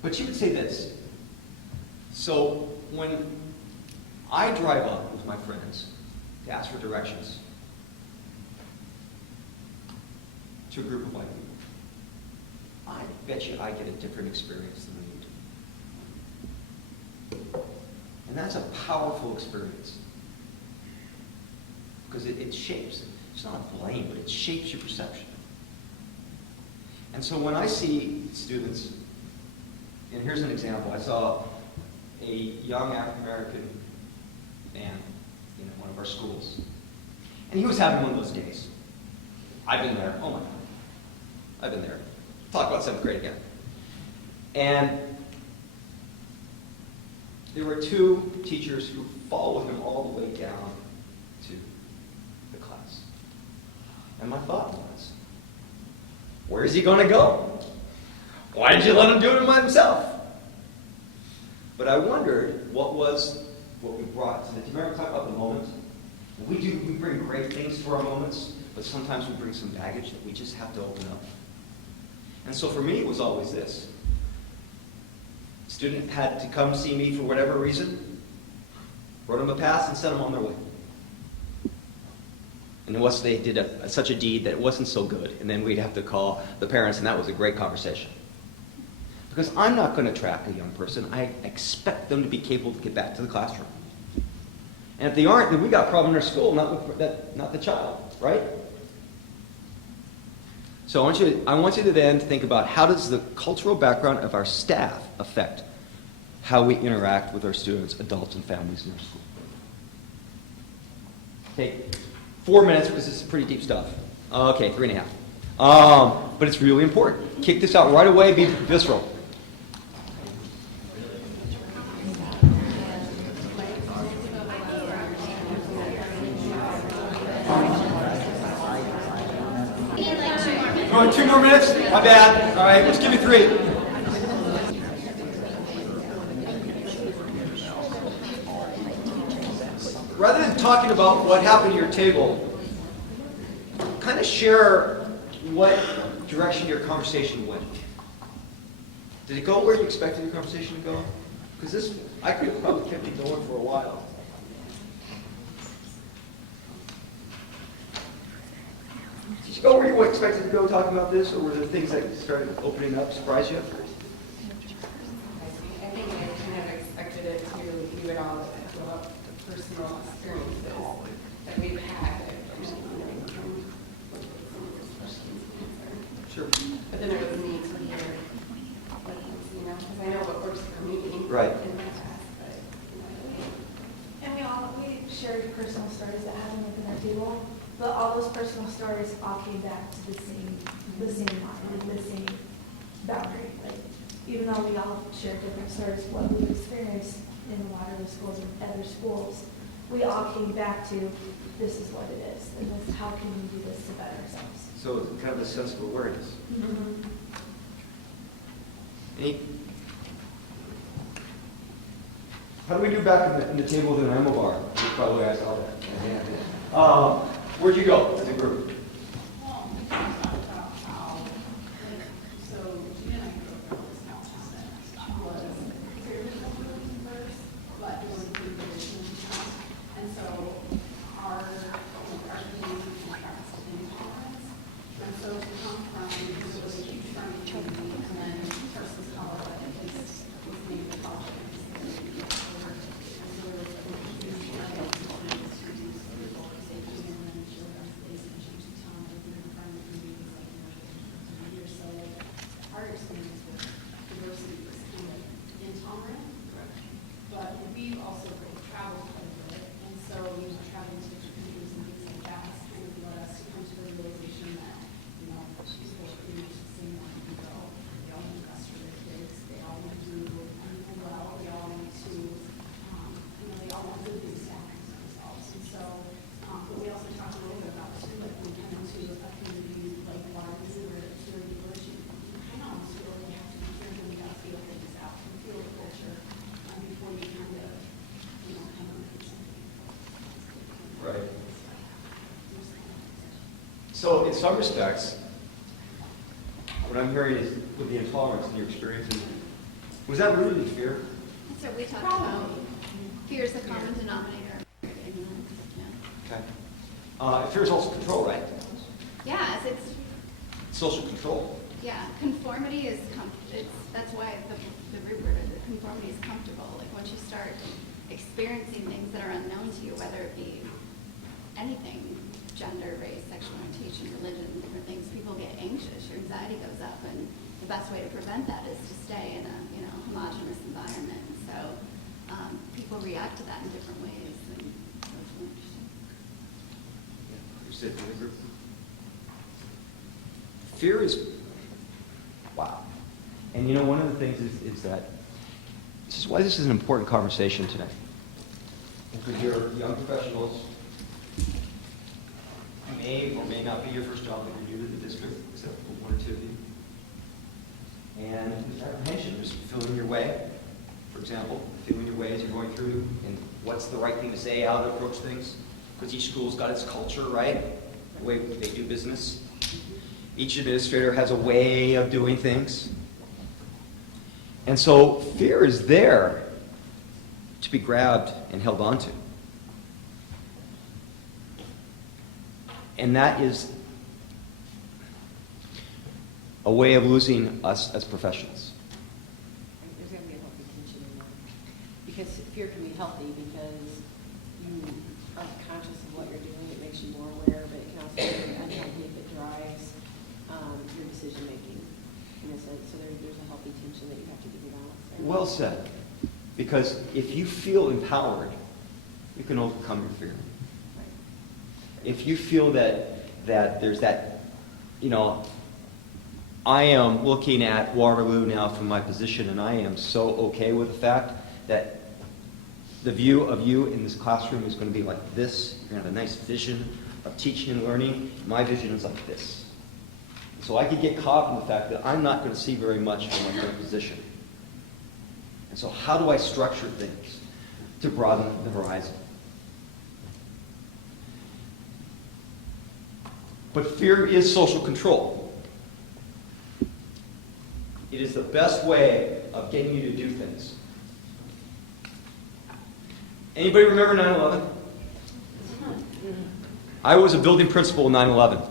But she would say this. So when I drive up with my friends to ask for directions to a group of white people, I bet you I get a different experience than you do. And that's a powerful experience. Because it shapes, it's not a blame, but it shapes your perception. And so when I see students, and here's an example, I saw a young African-American man in one of our schools. And he was having one of those days. I've been there. Oh my God. I've been there. Talk about 7th grade again. And there were 2 teachers who followed him all the way down to the class. And my thought was, where's he going to go? Why did you let him do it by himself? But I wondered what we brought to the. Do you remember talking about the moment? We bring great things to our moments, but sometimes we bring some baggage that we just have to open up. And so for me, it was always this. Student had to come see me for whatever reason, wrote them a pass and sent them on their way. And unless they did such a deed that it wasn't so good, and then we'd have to call the parents, and that was a great conversation. Because I'm not going to track a young person. I expect them to be capable to get back to the classroom. And if they aren't, then we got a problem in our school, not the child, right? So I want you to then think about how does the cultural background of our staff affect how we interact with our students, adults, and families in our school. Take 4 minutes because this is pretty deep stuff. Okay, 3.5. But it's really important. Kick this out right away, be visceral. You want 2 more minutes? My bad. All right, let's give you 3. Rather than talking about what happened to your table, kind of share what direction your conversation went. Did it go where you expected your conversation to go? Because I could have probably kept it going for a while. Did you go where you expected to go talking about this, or were there things that started opening up, surprise you? I think I kind of expected it to, you would all about the personal experiences that we've had. Sure. But then it was neat to hear, because I know what works for me. Right. In my past, but, And we shared personal stories that happened within our table, but all those personal stories all came back to the same line, like the same boundary. Like even though we all share different stories of what we've experienced in the Waterloo schools and other schools, we all came back to, this is what it is, and this, how can we do this to better ourselves? So it's kind of a sense of awareness. Any? How do we do back in the table with an ammo bar? By the way, I saw that. Where'd you go as a group? Our experience with diversity was kind of intolerant, but we've also traveled quite a bit, and so traveling to communities and things like that has kind of led us to come to the realization that, she's pretty much the same way we go. They all want the best for their kids, they all want to do well, they all want to, they all want good things to happen to themselves. And so, but we also talked a little bit about too, like when we come into a community like Waterloo where it's very diverse, you kind of almost feel like you have to be careful, you got to feel things out and feel the culture before you kind of, come up with something. Right. So in some respects, what I'm hearing is with the intolerance in your experiences, was that rooted in fear? That's what we talked about. Fear is the common denominator. Okay. Fear is also control, right? Yeah, it's Social control. yeah. Conformity is that's why the root word of it, conformity is comfortable. Like once you start experiencing things that are unknown to you, whether it be anything, gender, race, sexual orientation, religion, different things, people get anxious. Your anxiety goes up, and the best way to prevent that is to stay in a homogenous environment. So people react to that in different ways, and so it's really interesting. You said in the group. Fear is, wow. And one of the things is that this is why this is an important conversation today. Because you're young professionals, may or may not be your first job that you're new to the district, except for one or two of you. And there's apprehension, just feeling your way, for example, feeling your way as you're going through, and what's the right thing to say, how to approach things. Because each school's got its culture, right? The way they do business. Each administrator has a way of doing things. And so fear is there to be grabbed and held onto. And that is a way of losing us as professionals. There's going to be a healthy tension in there. Because fear can be healthy because you are conscious of what you're doing. It makes you more aware, but it can also be unhealthy if it drives your decision making in a sense. So there's a healthy tension that you have to keep in balance. Right? Well said. Because if you feel empowered, you can overcome your fear. If you feel that there's that, I am looking at Waterloo now from my position, and I am so okay with the fact that the view of you in this classroom is going to be like this. You're going to have a nice vision of teaching and learning. My vision is like this. So I could get caught in the fact that I'm not going to see very much from my current position. And so how do I structure things to broaden the horizon? But fear is social control. It is the best way of getting you to do things. Anybody remember 9/11? I was a building principal in 9/11.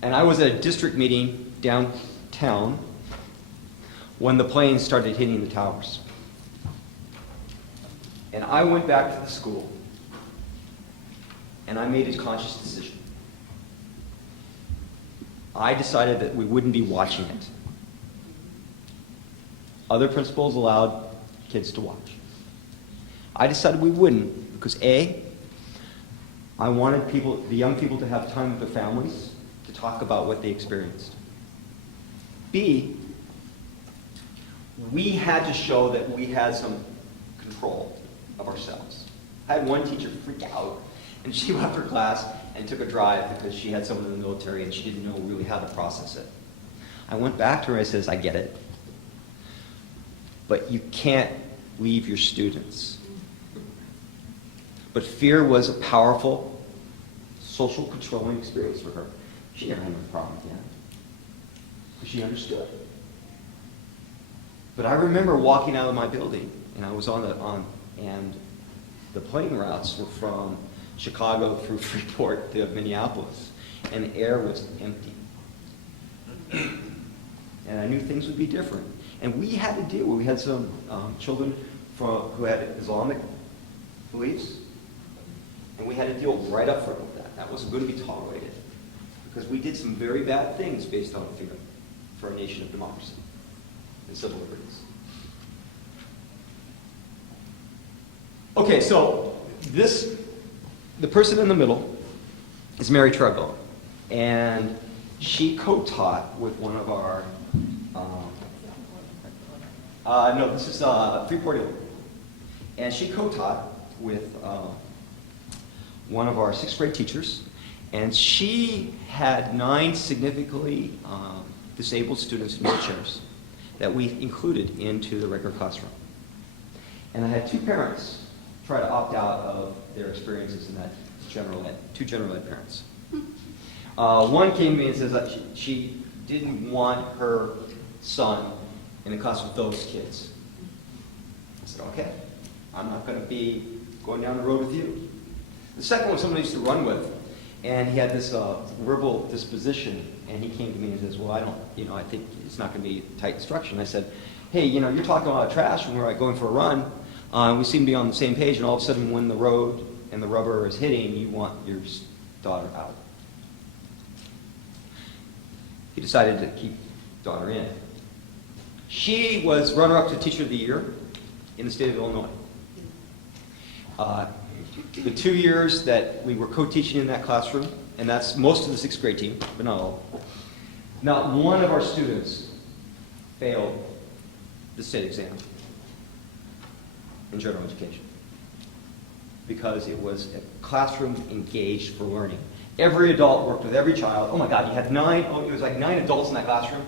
And I was at a district meeting downtown when the planes started hitting the towers. And I went back to the school and I made a conscious decision. I decided that we wouldn't be watching it. Other principals allowed kids to watch. I decided we wouldn't because A, I wanted the young people to have time with their families to talk about what they experienced. B, we had to show that we had some control of ourselves. I had one teacher freak out, and she left her class and took a drive because she had someone in the military and she didn't know really how to process it. I went back to her and I says, I get it, but you can't leave your students. But fear was a powerful social controlling experience for her. She never had a problem again. She understood. But I remember walking out of my building, and I was and the plane routes were from Chicago through Freeport to Minneapolis, and the air was empty. And I knew things would be different. And we had to deal with, we had some children who had Islamic beliefs, and we had to deal right up front with that. That wasn't going to be tolerated, because we did some very bad things based on fear for a nation of democracy and civil liberties. Okay, so the person in the middle is Mary Treadwell, and she co-taught with one of our, no, this is Freeport, Illinois, and she co-taught with one of our 6th grade teachers, and she had 9 significantly disabled students in wheelchairs that we included into the regular classroom. And I had 2 parents try to opt out of their experiences in that general ed, 2 general ed parents. One came to me and says that she didn't want her son in a class with those kids. I said, okay, I'm not going to be going down the road with you. The second one, someone I used to run with, and he had this verbal disposition, and he came to me and says, well, I think it's not going to be tight instruction. I said, hey, you're talking a lot of trash when we're going for a run. We seem to be on the same page, and all of a sudden when the road and the rubber is hitting, you want your daughter out. He decided to keep daughter in. She was runner-up to Teacher of the Year in the state of Illinois. The 2 years that we were co-teaching in that classroom, and that's most of the 6th grade team, but not all, not one of our students failed the state exam in general education, because it was a classroom engaged for learning. Every adult worked with every child. Oh my God, you had it was like 9 adults in that classroom.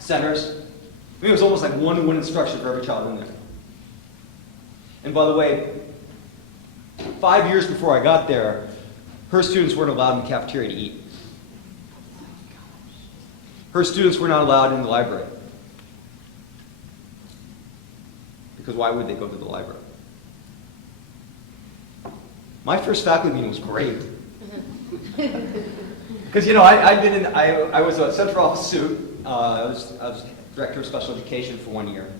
Centers. I mean, it was almost like one-to-one instruction for every child in there. And by the way, 5 years before I got there, her students weren't allowed in the cafeteria to eat. Her students were not allowed in the library. Because why would they go to the library? My first faculty meeting was great. Because, I was a central office suit. I was director of special education for 1 year.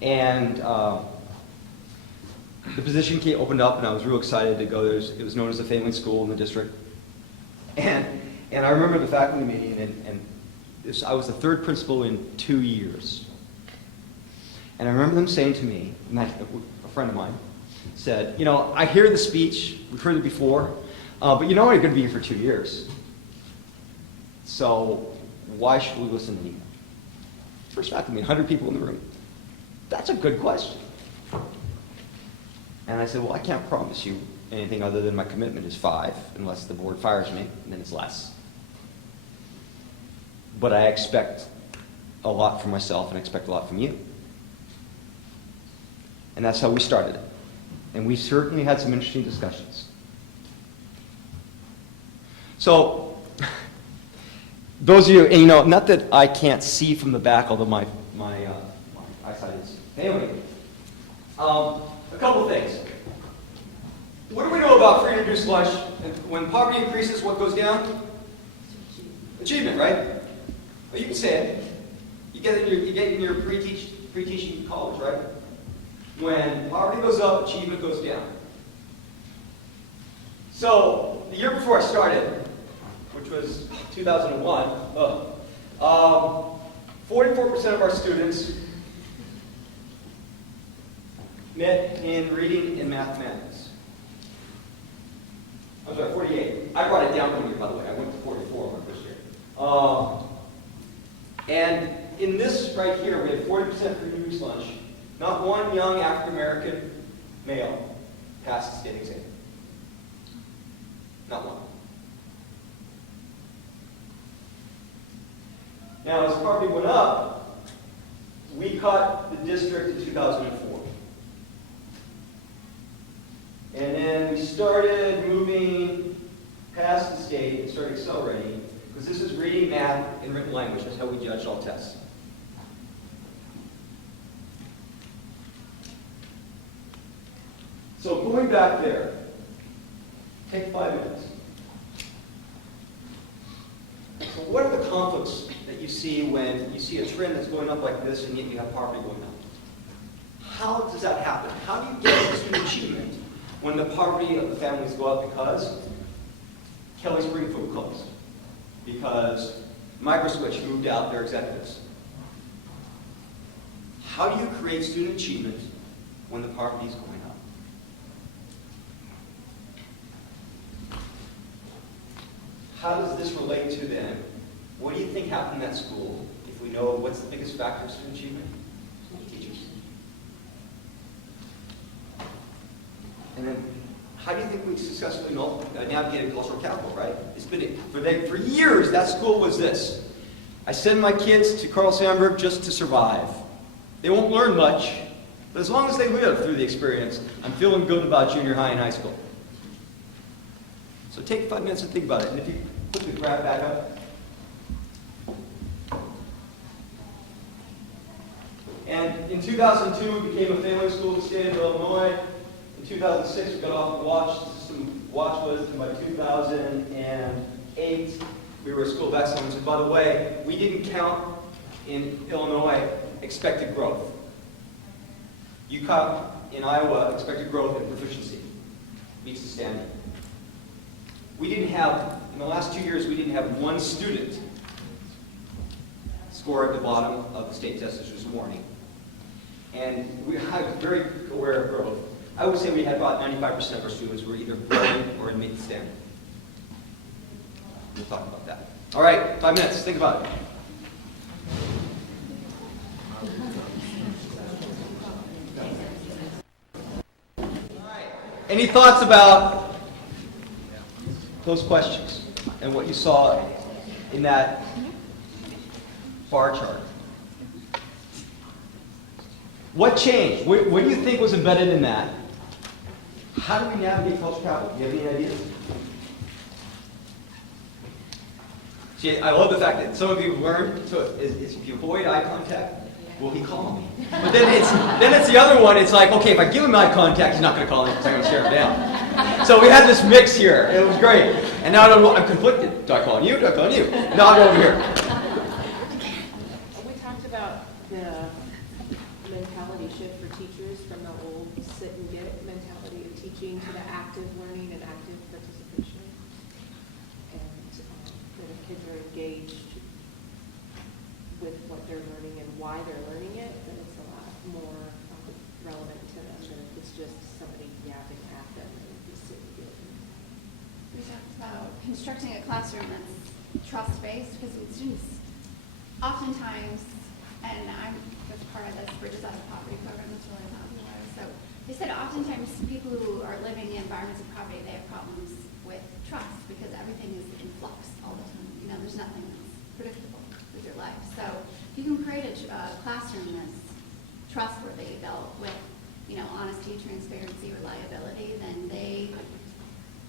And the position opened up, and I was real excited to go there. It was known as the failing school in the district. And I remember the faculty meeting, and I was the 3rd principal in 2 years. And I remember them saying to me, a friend of mine said, I hear the speech, we've heard it before, but you're going to be here for 2 years. So why should we listen to you? First faculty meeting, 100 people in the room. That's a good question. And I said, well, I can't promise you anything other than my commitment is 5, unless the board fires me, and then it's less. But I expect a lot from myself, and I expect a lot from you. And that's how we started it. And we certainly had some interesting discussions. So, those of you, and not that I can't see from the back, although my eyesight is failing. A couple of things. What do we know about free and reduced lunch? When poverty increases, what goes down? Achievement, right? Well, you can say it. You get in your pre-teaching college, right? When poverty goes up, achievement goes down. So, the year before I started, which was 2001, 44% of our students met in reading and mathematics. I'm sorry, 48. I brought it down 1 year, by the way. I went to 44 my first year. And this right here, we had 40% free news lunch. Not one young African-American male passed the state exam. Not one. Now, as poverty went up, we caught the district in 2004. And then we started moving past the state and started accelerating, because this is reading, math, and written language. That's how we judged all tests. So going back there, take 5 minutes. So what are the conflicts that you see when you see a trend that's going up like this and yet you have poverty going up? How does that happen? How do you get student achievement when the poverty of the families go up? Because Kelly Spring Food closed. Because Microswitch moved out their executives. How do you create student achievement when the poverty is going up? How does this relate to then? What do you think happened in that school if we know what's the biggest factor of student achievement? Teachers. And then, how do you think we successfully navigated cultural capital, right? It's been, for years, that school was this. I send my kids to Carl Sandburg just to survive. They won't learn much, but as long as they live through the experience, I'm feeling good about junior high and high school. So take 5 minutes and think about it. And if you put the graph back up. And in 2002, we became a failing school in the state of Illinois. In 2006, we got off the watch system watch list, and by 2008, we were a school of excellence. And by the way, we didn't count in Illinois expected growth. You count in Iowa expected growth and proficiency. Meets the standard. We didn't have, in the last 2 years, we didn't have one student score at the bottom of the state test this morning. And we are very aware of growth. I would say we had about 95% of our students were either growing or in meet the standard. We'll talk about that. All right, 5 minutes. Think about it. All right. Any thoughts about those questions and what you saw in that bar chart? What changed? What do you think was embedded in that? How do we navigate cultural capital? Do you have any ideas? See, I love the fact that some of you learned is if you avoid eye contact, will he call me? But then it's the other one. It's like, okay, if I give him eye contact, he's not going to call me because I'm going to stare him down. So we had this mix here. It was great. And now I'm conflicted. Do I call on you? Do I call on you? No, I'll go over here. We talked about the mentality shift for teachers from the old sit and get mentality of teaching to the active learning and active participation. And that if kids are engaged with what they're learning and why they're learning it, then it's a lot more relevant to them than if it's just somebody yapping at them and just sit and get. We talked about constructing a classroom that's trust-based, because students oftentimes, and I'm that's part of this Bridges Out of Poverty program that's really popular, so they said oftentimes people who are living in environments of poverty, they have problems with trust because everything is in flux all the time. You know, there's nothing that's predictable with your life. So if you can create a classroom that's trustworthy, built with, you know, honesty, transparency, reliability, then they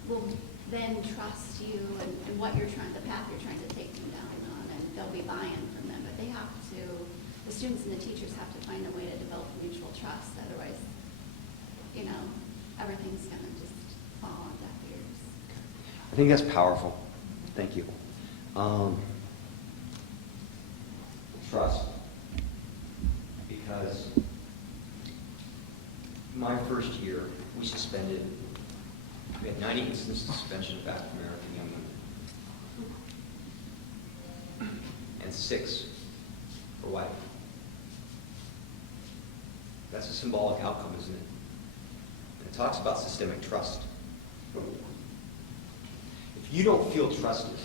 will then trust you and what you're trying, the path you're trying to take them down on, and there'll be buy-in from them. But they have to, the students and the teachers have to find a way to develop mutual trust. Otherwise, you know, everything's going to just fall on deaf ears. I think that's powerful. Thank you. Trust. Because my first year, we had 90 instances of suspension of African American young women. And 6 for white. That's a symbolic outcome, isn't it? And it talks about systemic trust. If you don't feel trusted,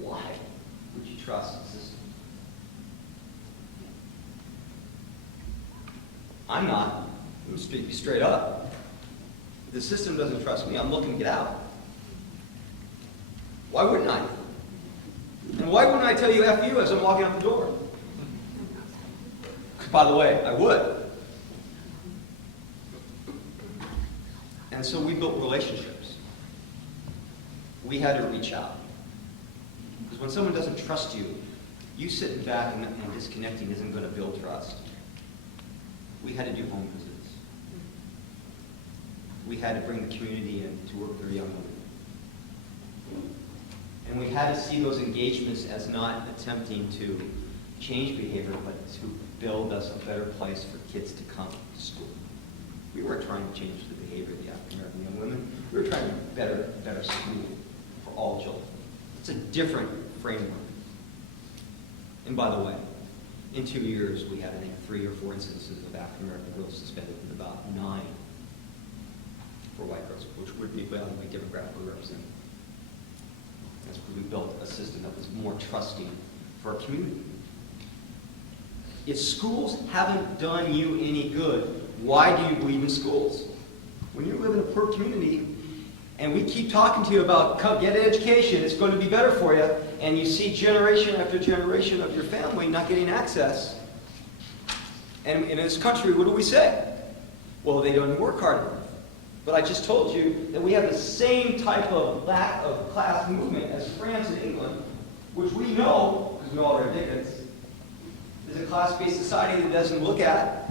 why would you trust the system? I'm not. I'm just be straight up. If the system doesn't trust me, I'm looking to get out. Why wouldn't I? And why wouldn't I tell you F you as I'm walking out the door? By the way, I would. And so we built relationships. We had to reach out. Because when someone doesn't trust you, you sitting back and disconnecting isn't going to build trust. We had to do home visits. We had to bring the community in to work with our young women. And we had to see those engagements as not attempting to change behavior, but to build us a better place for kids to come to school. We weren't trying to change the behavior of the African American young women. We were trying to better school for all children. It's a different framework. And by the way, in 2 years, we had, I think, 3 or 4 instances of African American girls suspended and about 9 for white girls, which would be vastly demographically represented. That's because we built a system that was more trusting for our community. If schools haven't done you any good, why do you believe in schools? When you live in a poor community, and we keep talking to you about get an education, it's going to be better for you, and you see generation after generation of your family not getting access, and in this country, what do we say? Well, they don't work hard enough. But I just told you that we have the same type of lack of class movement as France and England, which we know, because we know all their dickens, is a class-based society that doesn't look at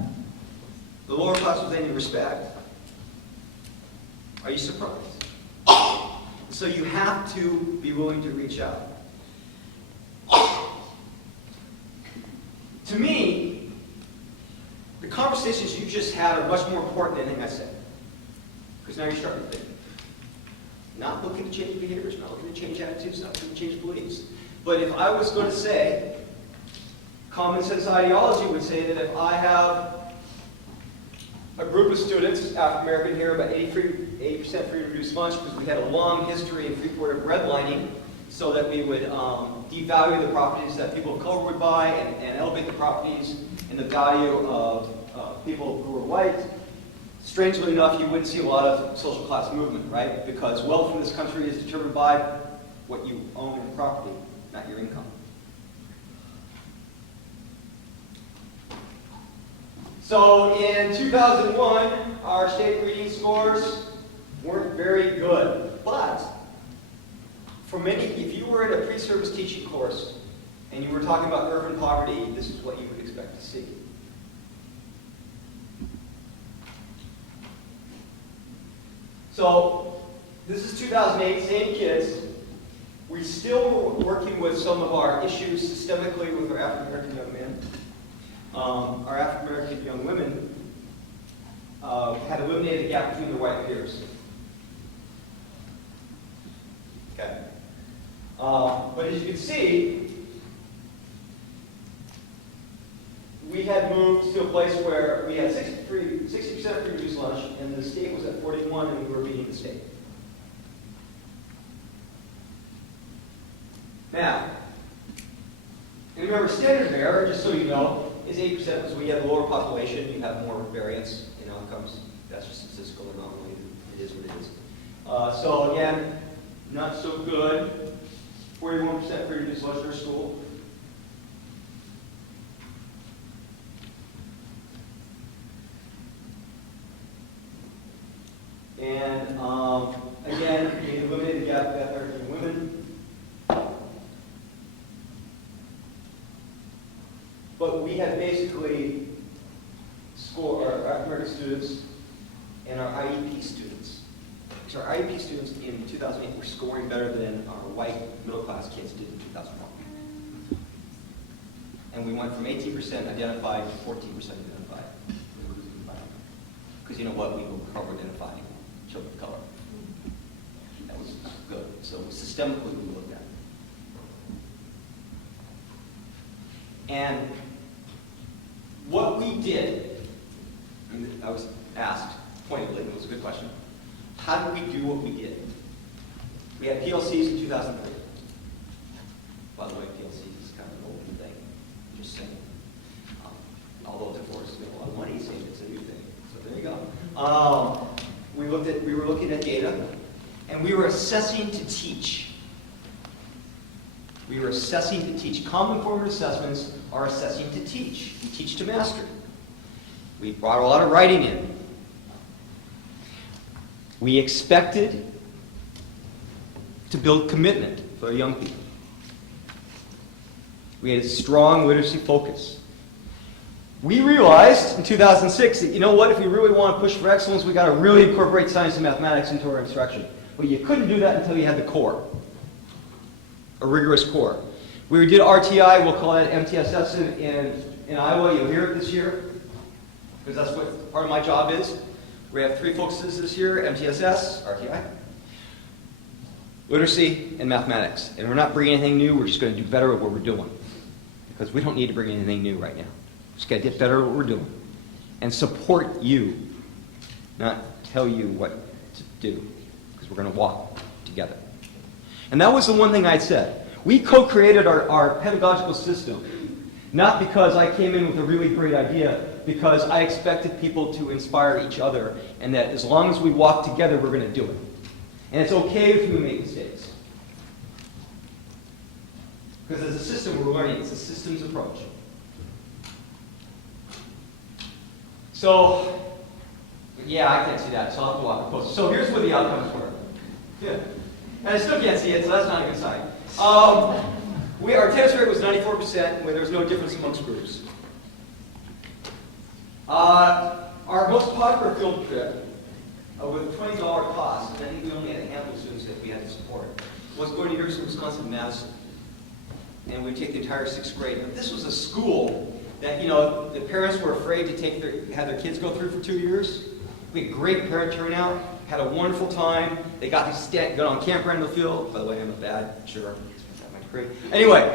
the lower class with any respect. Are you surprised? So you have to be willing to reach out. To me, the conversations you just had are much more important than anything I said. Because now you're starting to think. Not looking to change behaviors, not looking to change attitudes, not looking to change beliefs. But if I was going to say, common sense ideology would say that if I have a group of students, African American here, about 80% free and reduced lunch, because we had a long history in Freeport of redlining, so that we would devalue the properties that people of color would buy and elevate the properties and the value of people who were white. Strangely enough, you wouldn't see a lot of social class movement, right? Because wealth in this country is determined by what you own in property, not your income. So in 2001, our state reading scores weren't very good. But for many, if you were in a pre-service teaching course and you were talking about urban poverty, this is what you would expect to see. So this is 2008, same kids. We still were working with some of our issues systemically with our African American young men. Our African American young women had eliminated the gap between their white peers. Okay. But as you can see, we had moved to a place where we had 60% free reduced lunch, and the state was at 41, and we were beating the state. Now, and remember, standard of error, just so you know, is 8%, because when you have a lower population, you have more variance in outcomes. That's just statistical anomaly. It is what it is. So again, not so good. 41% free reduced lunch in our school. And again, we eliminated the gap of African American women. But we had basically scored our African American students and our IEP students. So our IEP students in 2008 were scoring better than our white middle class kids did in 2001. And we went from 18% identified to 14% identified. Because you know what? We were identifying children of color. That was good. So systemically we looked at it. And what we did, and I was asked pointedly, it was a good question, how did we do what we did? We had PLCs in 2003. By the way, PLCs is kind of an old thing, just saying. Although divorce has been a lot money saved, it's a new thing. So there you go. We were looking at data, and we were assessing to teach. We were assessing to teach. Common formative assessments are assessing to teach. You teach to master. We brought a lot of writing in. We expected to build commitment for young people. We had a strong literacy focus. We realized in 2006 that, you know what, if we really want to push for excellence, we got to really incorporate science and mathematics into our instruction. But you couldn't do that until you had the core, a rigorous core. We did RTI, we'll call it MTSS in Iowa. You'll hear it this year, because that's what part of my job is. We have 3 focuses this year, MTSS, RTI, literacy, and mathematics. And we're not bringing anything new, we're just going to do better at what we're doing. Because we don't need to bring anything new right now. We're just got to get better at what we're doing. And support you, not tell you what to do. Because we're going to walk together. And that was the one thing I said. We co-created our pedagogical system, not because I came in with a really great idea, because I expected people to inspire each other, and that as long as we walk together, we're going to do it. And it's okay if we make mistakes. Because as a system, we're learning. It's a systems approach. So, yeah, I can't see that, so I'll have to walk closer. So here's what the outcomes were. Yeah. And I still can't see it, so that's not a good sign. Our attendance rate was 94%, where there was no difference amongst groups. Our most popular field trip, with $20 cost, and I think we only had a handful of students that we had to support, was going to University of Wisconsin-Madison. And we'd take the entire 6th grade. But this was a school that, you know, the parents were afraid to have their kids go through for 2 years. We had great parent turnout, had a wonderful time. They got to go on Camp Randall Field. By the way, I'm a bad, sure. That might be great. Anyway,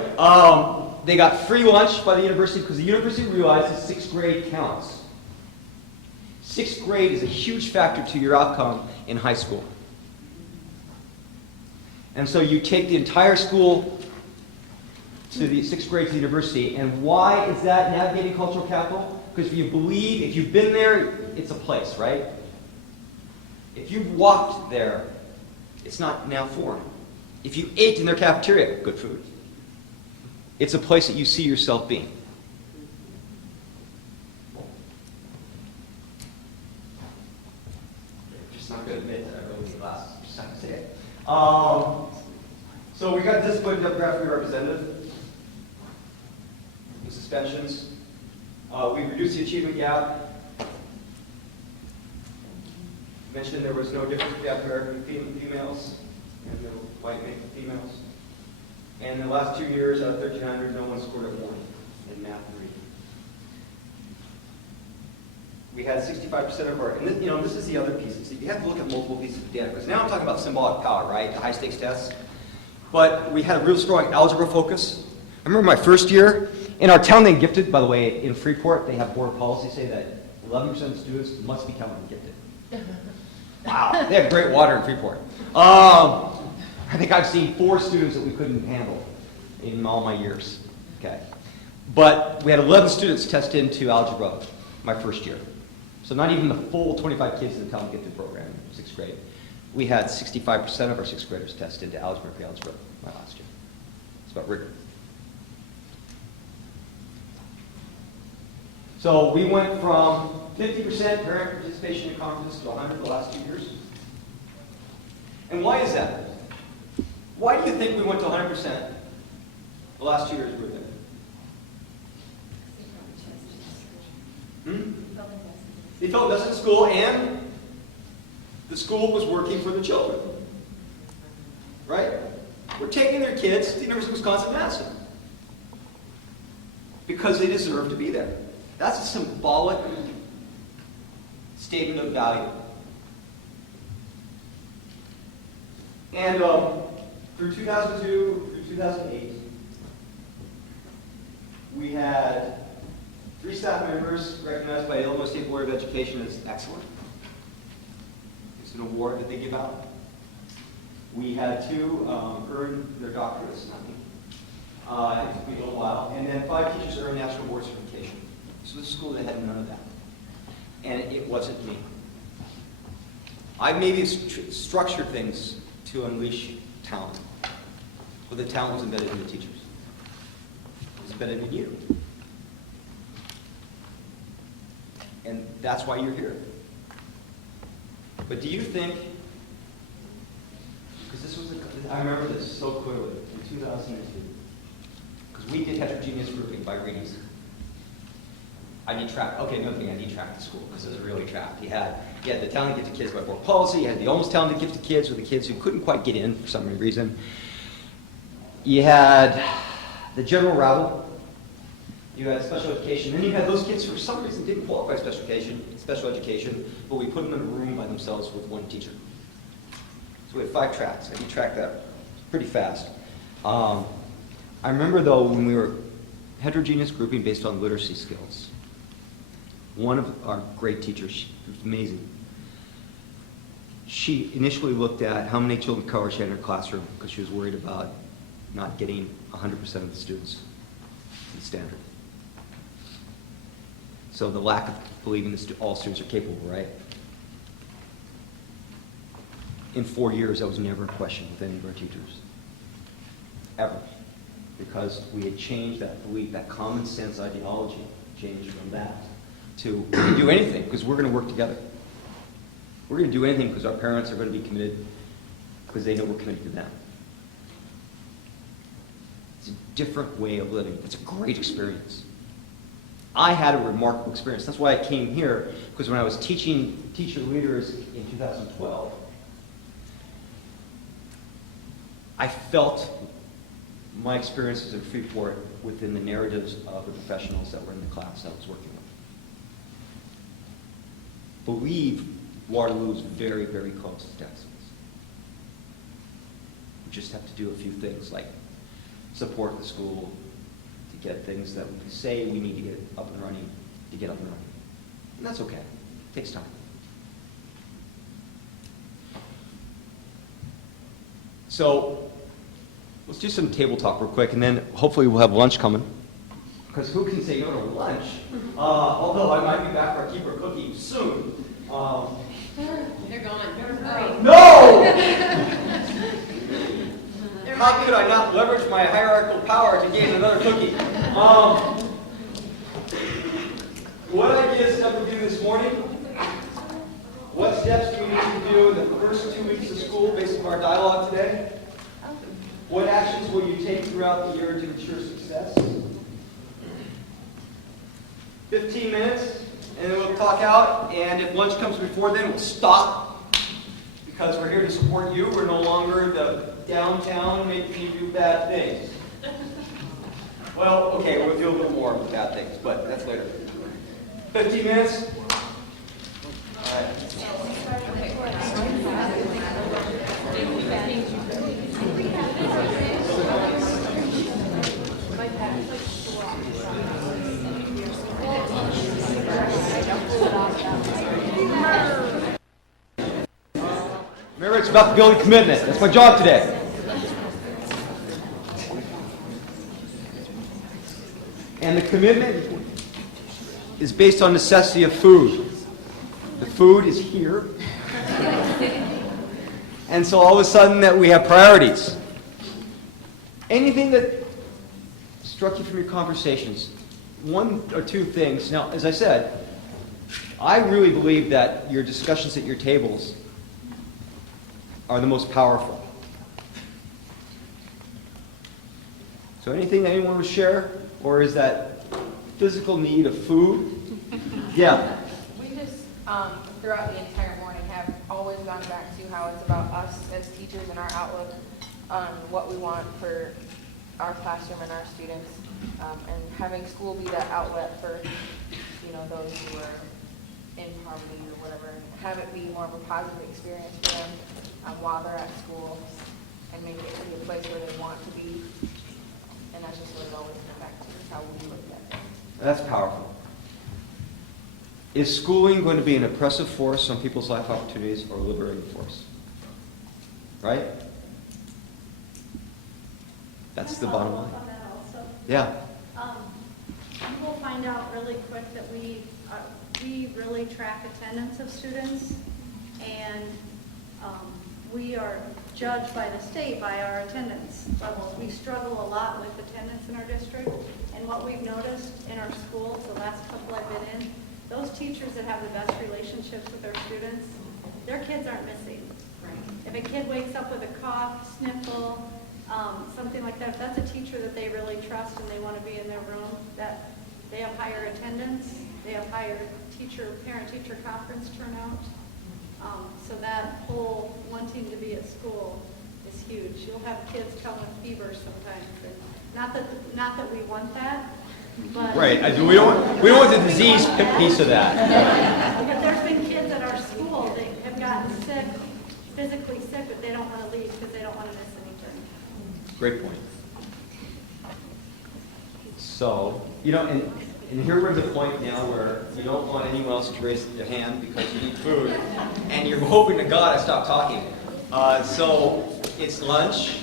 they got free lunch by the university because the university realizes 6th grade counts. 6th grade is a huge factor to your outcome in high school. And so you take the entire school to the 6th grade to the university. And why is that navigating cultural capital? Because if you've been there, it's a place, right? If you've walked there, it's not now foreign. If you ate in their cafeteria, good food. It's a place that you see yourself being. Just not going to admit that I wrote these glasses. Just have to say it. So we got discipline demographically representative. The suspensions. We reduced the achievement gap. Mentioned there was no difference between African females and the white females. And in the last 2 years, out of 1,300, no one scored a 1 in math and reading. We had 65% of our, and this is the other pieces. You have to look at multiple pieces of data, because now I'm talking about symbolic power, right? The high stakes tests. But we had a real strong algebra focus. I remember my first year, in our town they gifted, by the way, in Freeport, they have board policy say that 11% of students must be counted gifted. Wow, they have great water in Freeport. I think I've seen 4 students that we couldn't handle in all my years. Okay, but we had 11 students test into algebra my first year. So not even the full 25 kids in the town gifted program in 6th grade. We had 65% of our 6th graders test into algebra and pre-algebra my last year. It's about rigor. So we went from 50% parent participation and confidence to 100 the last 2 years. And why is that? Why do you think we went to 100% the last 2 years we were there? They felt best in school, and the school was working for the children. Right? We're taking their kids to the University of Wisconsin-Madison because they deserve to be there. That's a symbolic statement of value. And through 2002 through 2008, we had 3 staff members recognized by the Illinois State Board of Education as excellent. It's an award that they give out. We had 2 earn their doctorates, not me. It took me a little while. And then 5 teachers earned national board certification. So this school that had none of that. And it wasn't me. I maybe structured things to unleash talent, but the talent was embedded in the teachers. It was embedded in you. And that's why you're here. But do you think, because this was, I remember this so clearly, in 2002, because we did heterogeneous grouping by readings. I detract, okay, another thing, I detract the school, because it was really trapped. You had the talented gifted kids by board policy, you had the almost talented gifted kids, or the kids who couldn't quite get in for some reason. You had the general rabble, you had special education, then you had those kids who for some reason didn't qualify for special education, but we put them in a room by themselves with one teacher. So we had 5 tracks. I detract that pretty fast. I remember though when we were heterogeneous grouping based on literacy skills, one of our great teachers, she was amazing, she initially looked at how many children of color she had in her classroom because she was worried about not getting 100% of the students in standard. So the lack of believing that all students are capable, right? In 4 years, that was never a question with any of our teachers. Ever. Because we had changed that belief, that common sense ideology, changed from that to we can do anything because we're going to work together. We're going to do anything because our parents are going to be committed because they know we're committed to them. It's a different way of living. It's a great experience. I had a remarkable experience. That's why I came here, because when I was teaching teacher leaders in 2012, I felt my experiences in Freeport within the narratives of the professionals that were in the class I was working with. Believe Waterloo is very, very close to Texas. We just have to do a few things like support the school to get things that we say we need to get up and running, to get up and running. And that's okay. It takes time. So let's do some table talk real quick, and then hopefully we'll have lunch coming. Because who can say no to lunch? Although I might be back for a keeper cookie soon. They're gone. No! How could I not leverage my hierarchical power to gain another cookie? What ideas did we do this morning? What steps do we need to do in the first 2 weeks of school based on our dialogue today? What actions will you take throughout the year to ensure success? 15 minutes, and then we'll talk out, and if lunch comes before then, we'll stop, because we're here to support you. We're no longer the downtown making you do bad things. Well, okay, we'll do a little more of bad things, but that's later. 15 minutes? All right. Remember, it's about building commitment. That's my job today. And the commitment is based on necessity of food. The food is here. And so all of a sudden that we have priorities. Anything that struck you from your conversations, 1 or 2 things. Now, as I said, I really believe that your discussions at your tables are the most powerful. So anything that anyone would share? Or is that physical need of food? Yeah. We just, throughout the entire morning, have always gone back to how it's about us as teachers and our outlook on what we want for our classroom and our students, and having school be that outlet for, those who are in poverty or whatever, and have it be more of a positive experience for them while they're at school, and make it be a place where they want to be. And that's just what it always comes back to, is how we look at it. That's powerful. Is schooling going to be an oppressive force on people's life opportunities or a liberating force? Right? That's the bottom line. On that also. Yeah. You will find out really quick that we we really track attendance of students, and we are judged by the state by our attendance levels. We struggle a lot with attendance in our district, and what we've noticed in our schools, the last couple I've been in, those teachers that have the best relationships with their students, their kids aren't missing. If a kid wakes up with a cough, sniffle, something like that, if that's a teacher that they really trust and they want to be in their room, that they have higher attendance, they have higher parent-teacher conference turnout. So that whole wanting to be at school is huge. You'll have kids come with fever sometimes, and not that we want that, but Right, we don't want the disease piece of that. but there's been kids at our school that have gotten sick, physically sick, but they don't want to leave because they don't want to miss anything. Great point. So, and here we're at the point now where you don't want anyone else to raise their hand because you need food, and you're hoping to God I stop talking. So, it's lunch.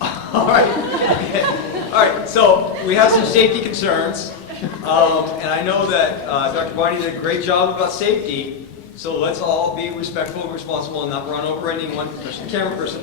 All right. Okay. All right, so we have some safety concerns, and I know that Dr. Barney did a great job about safety, so let's all be respectful and responsible and not run over anyone, especially the camera person.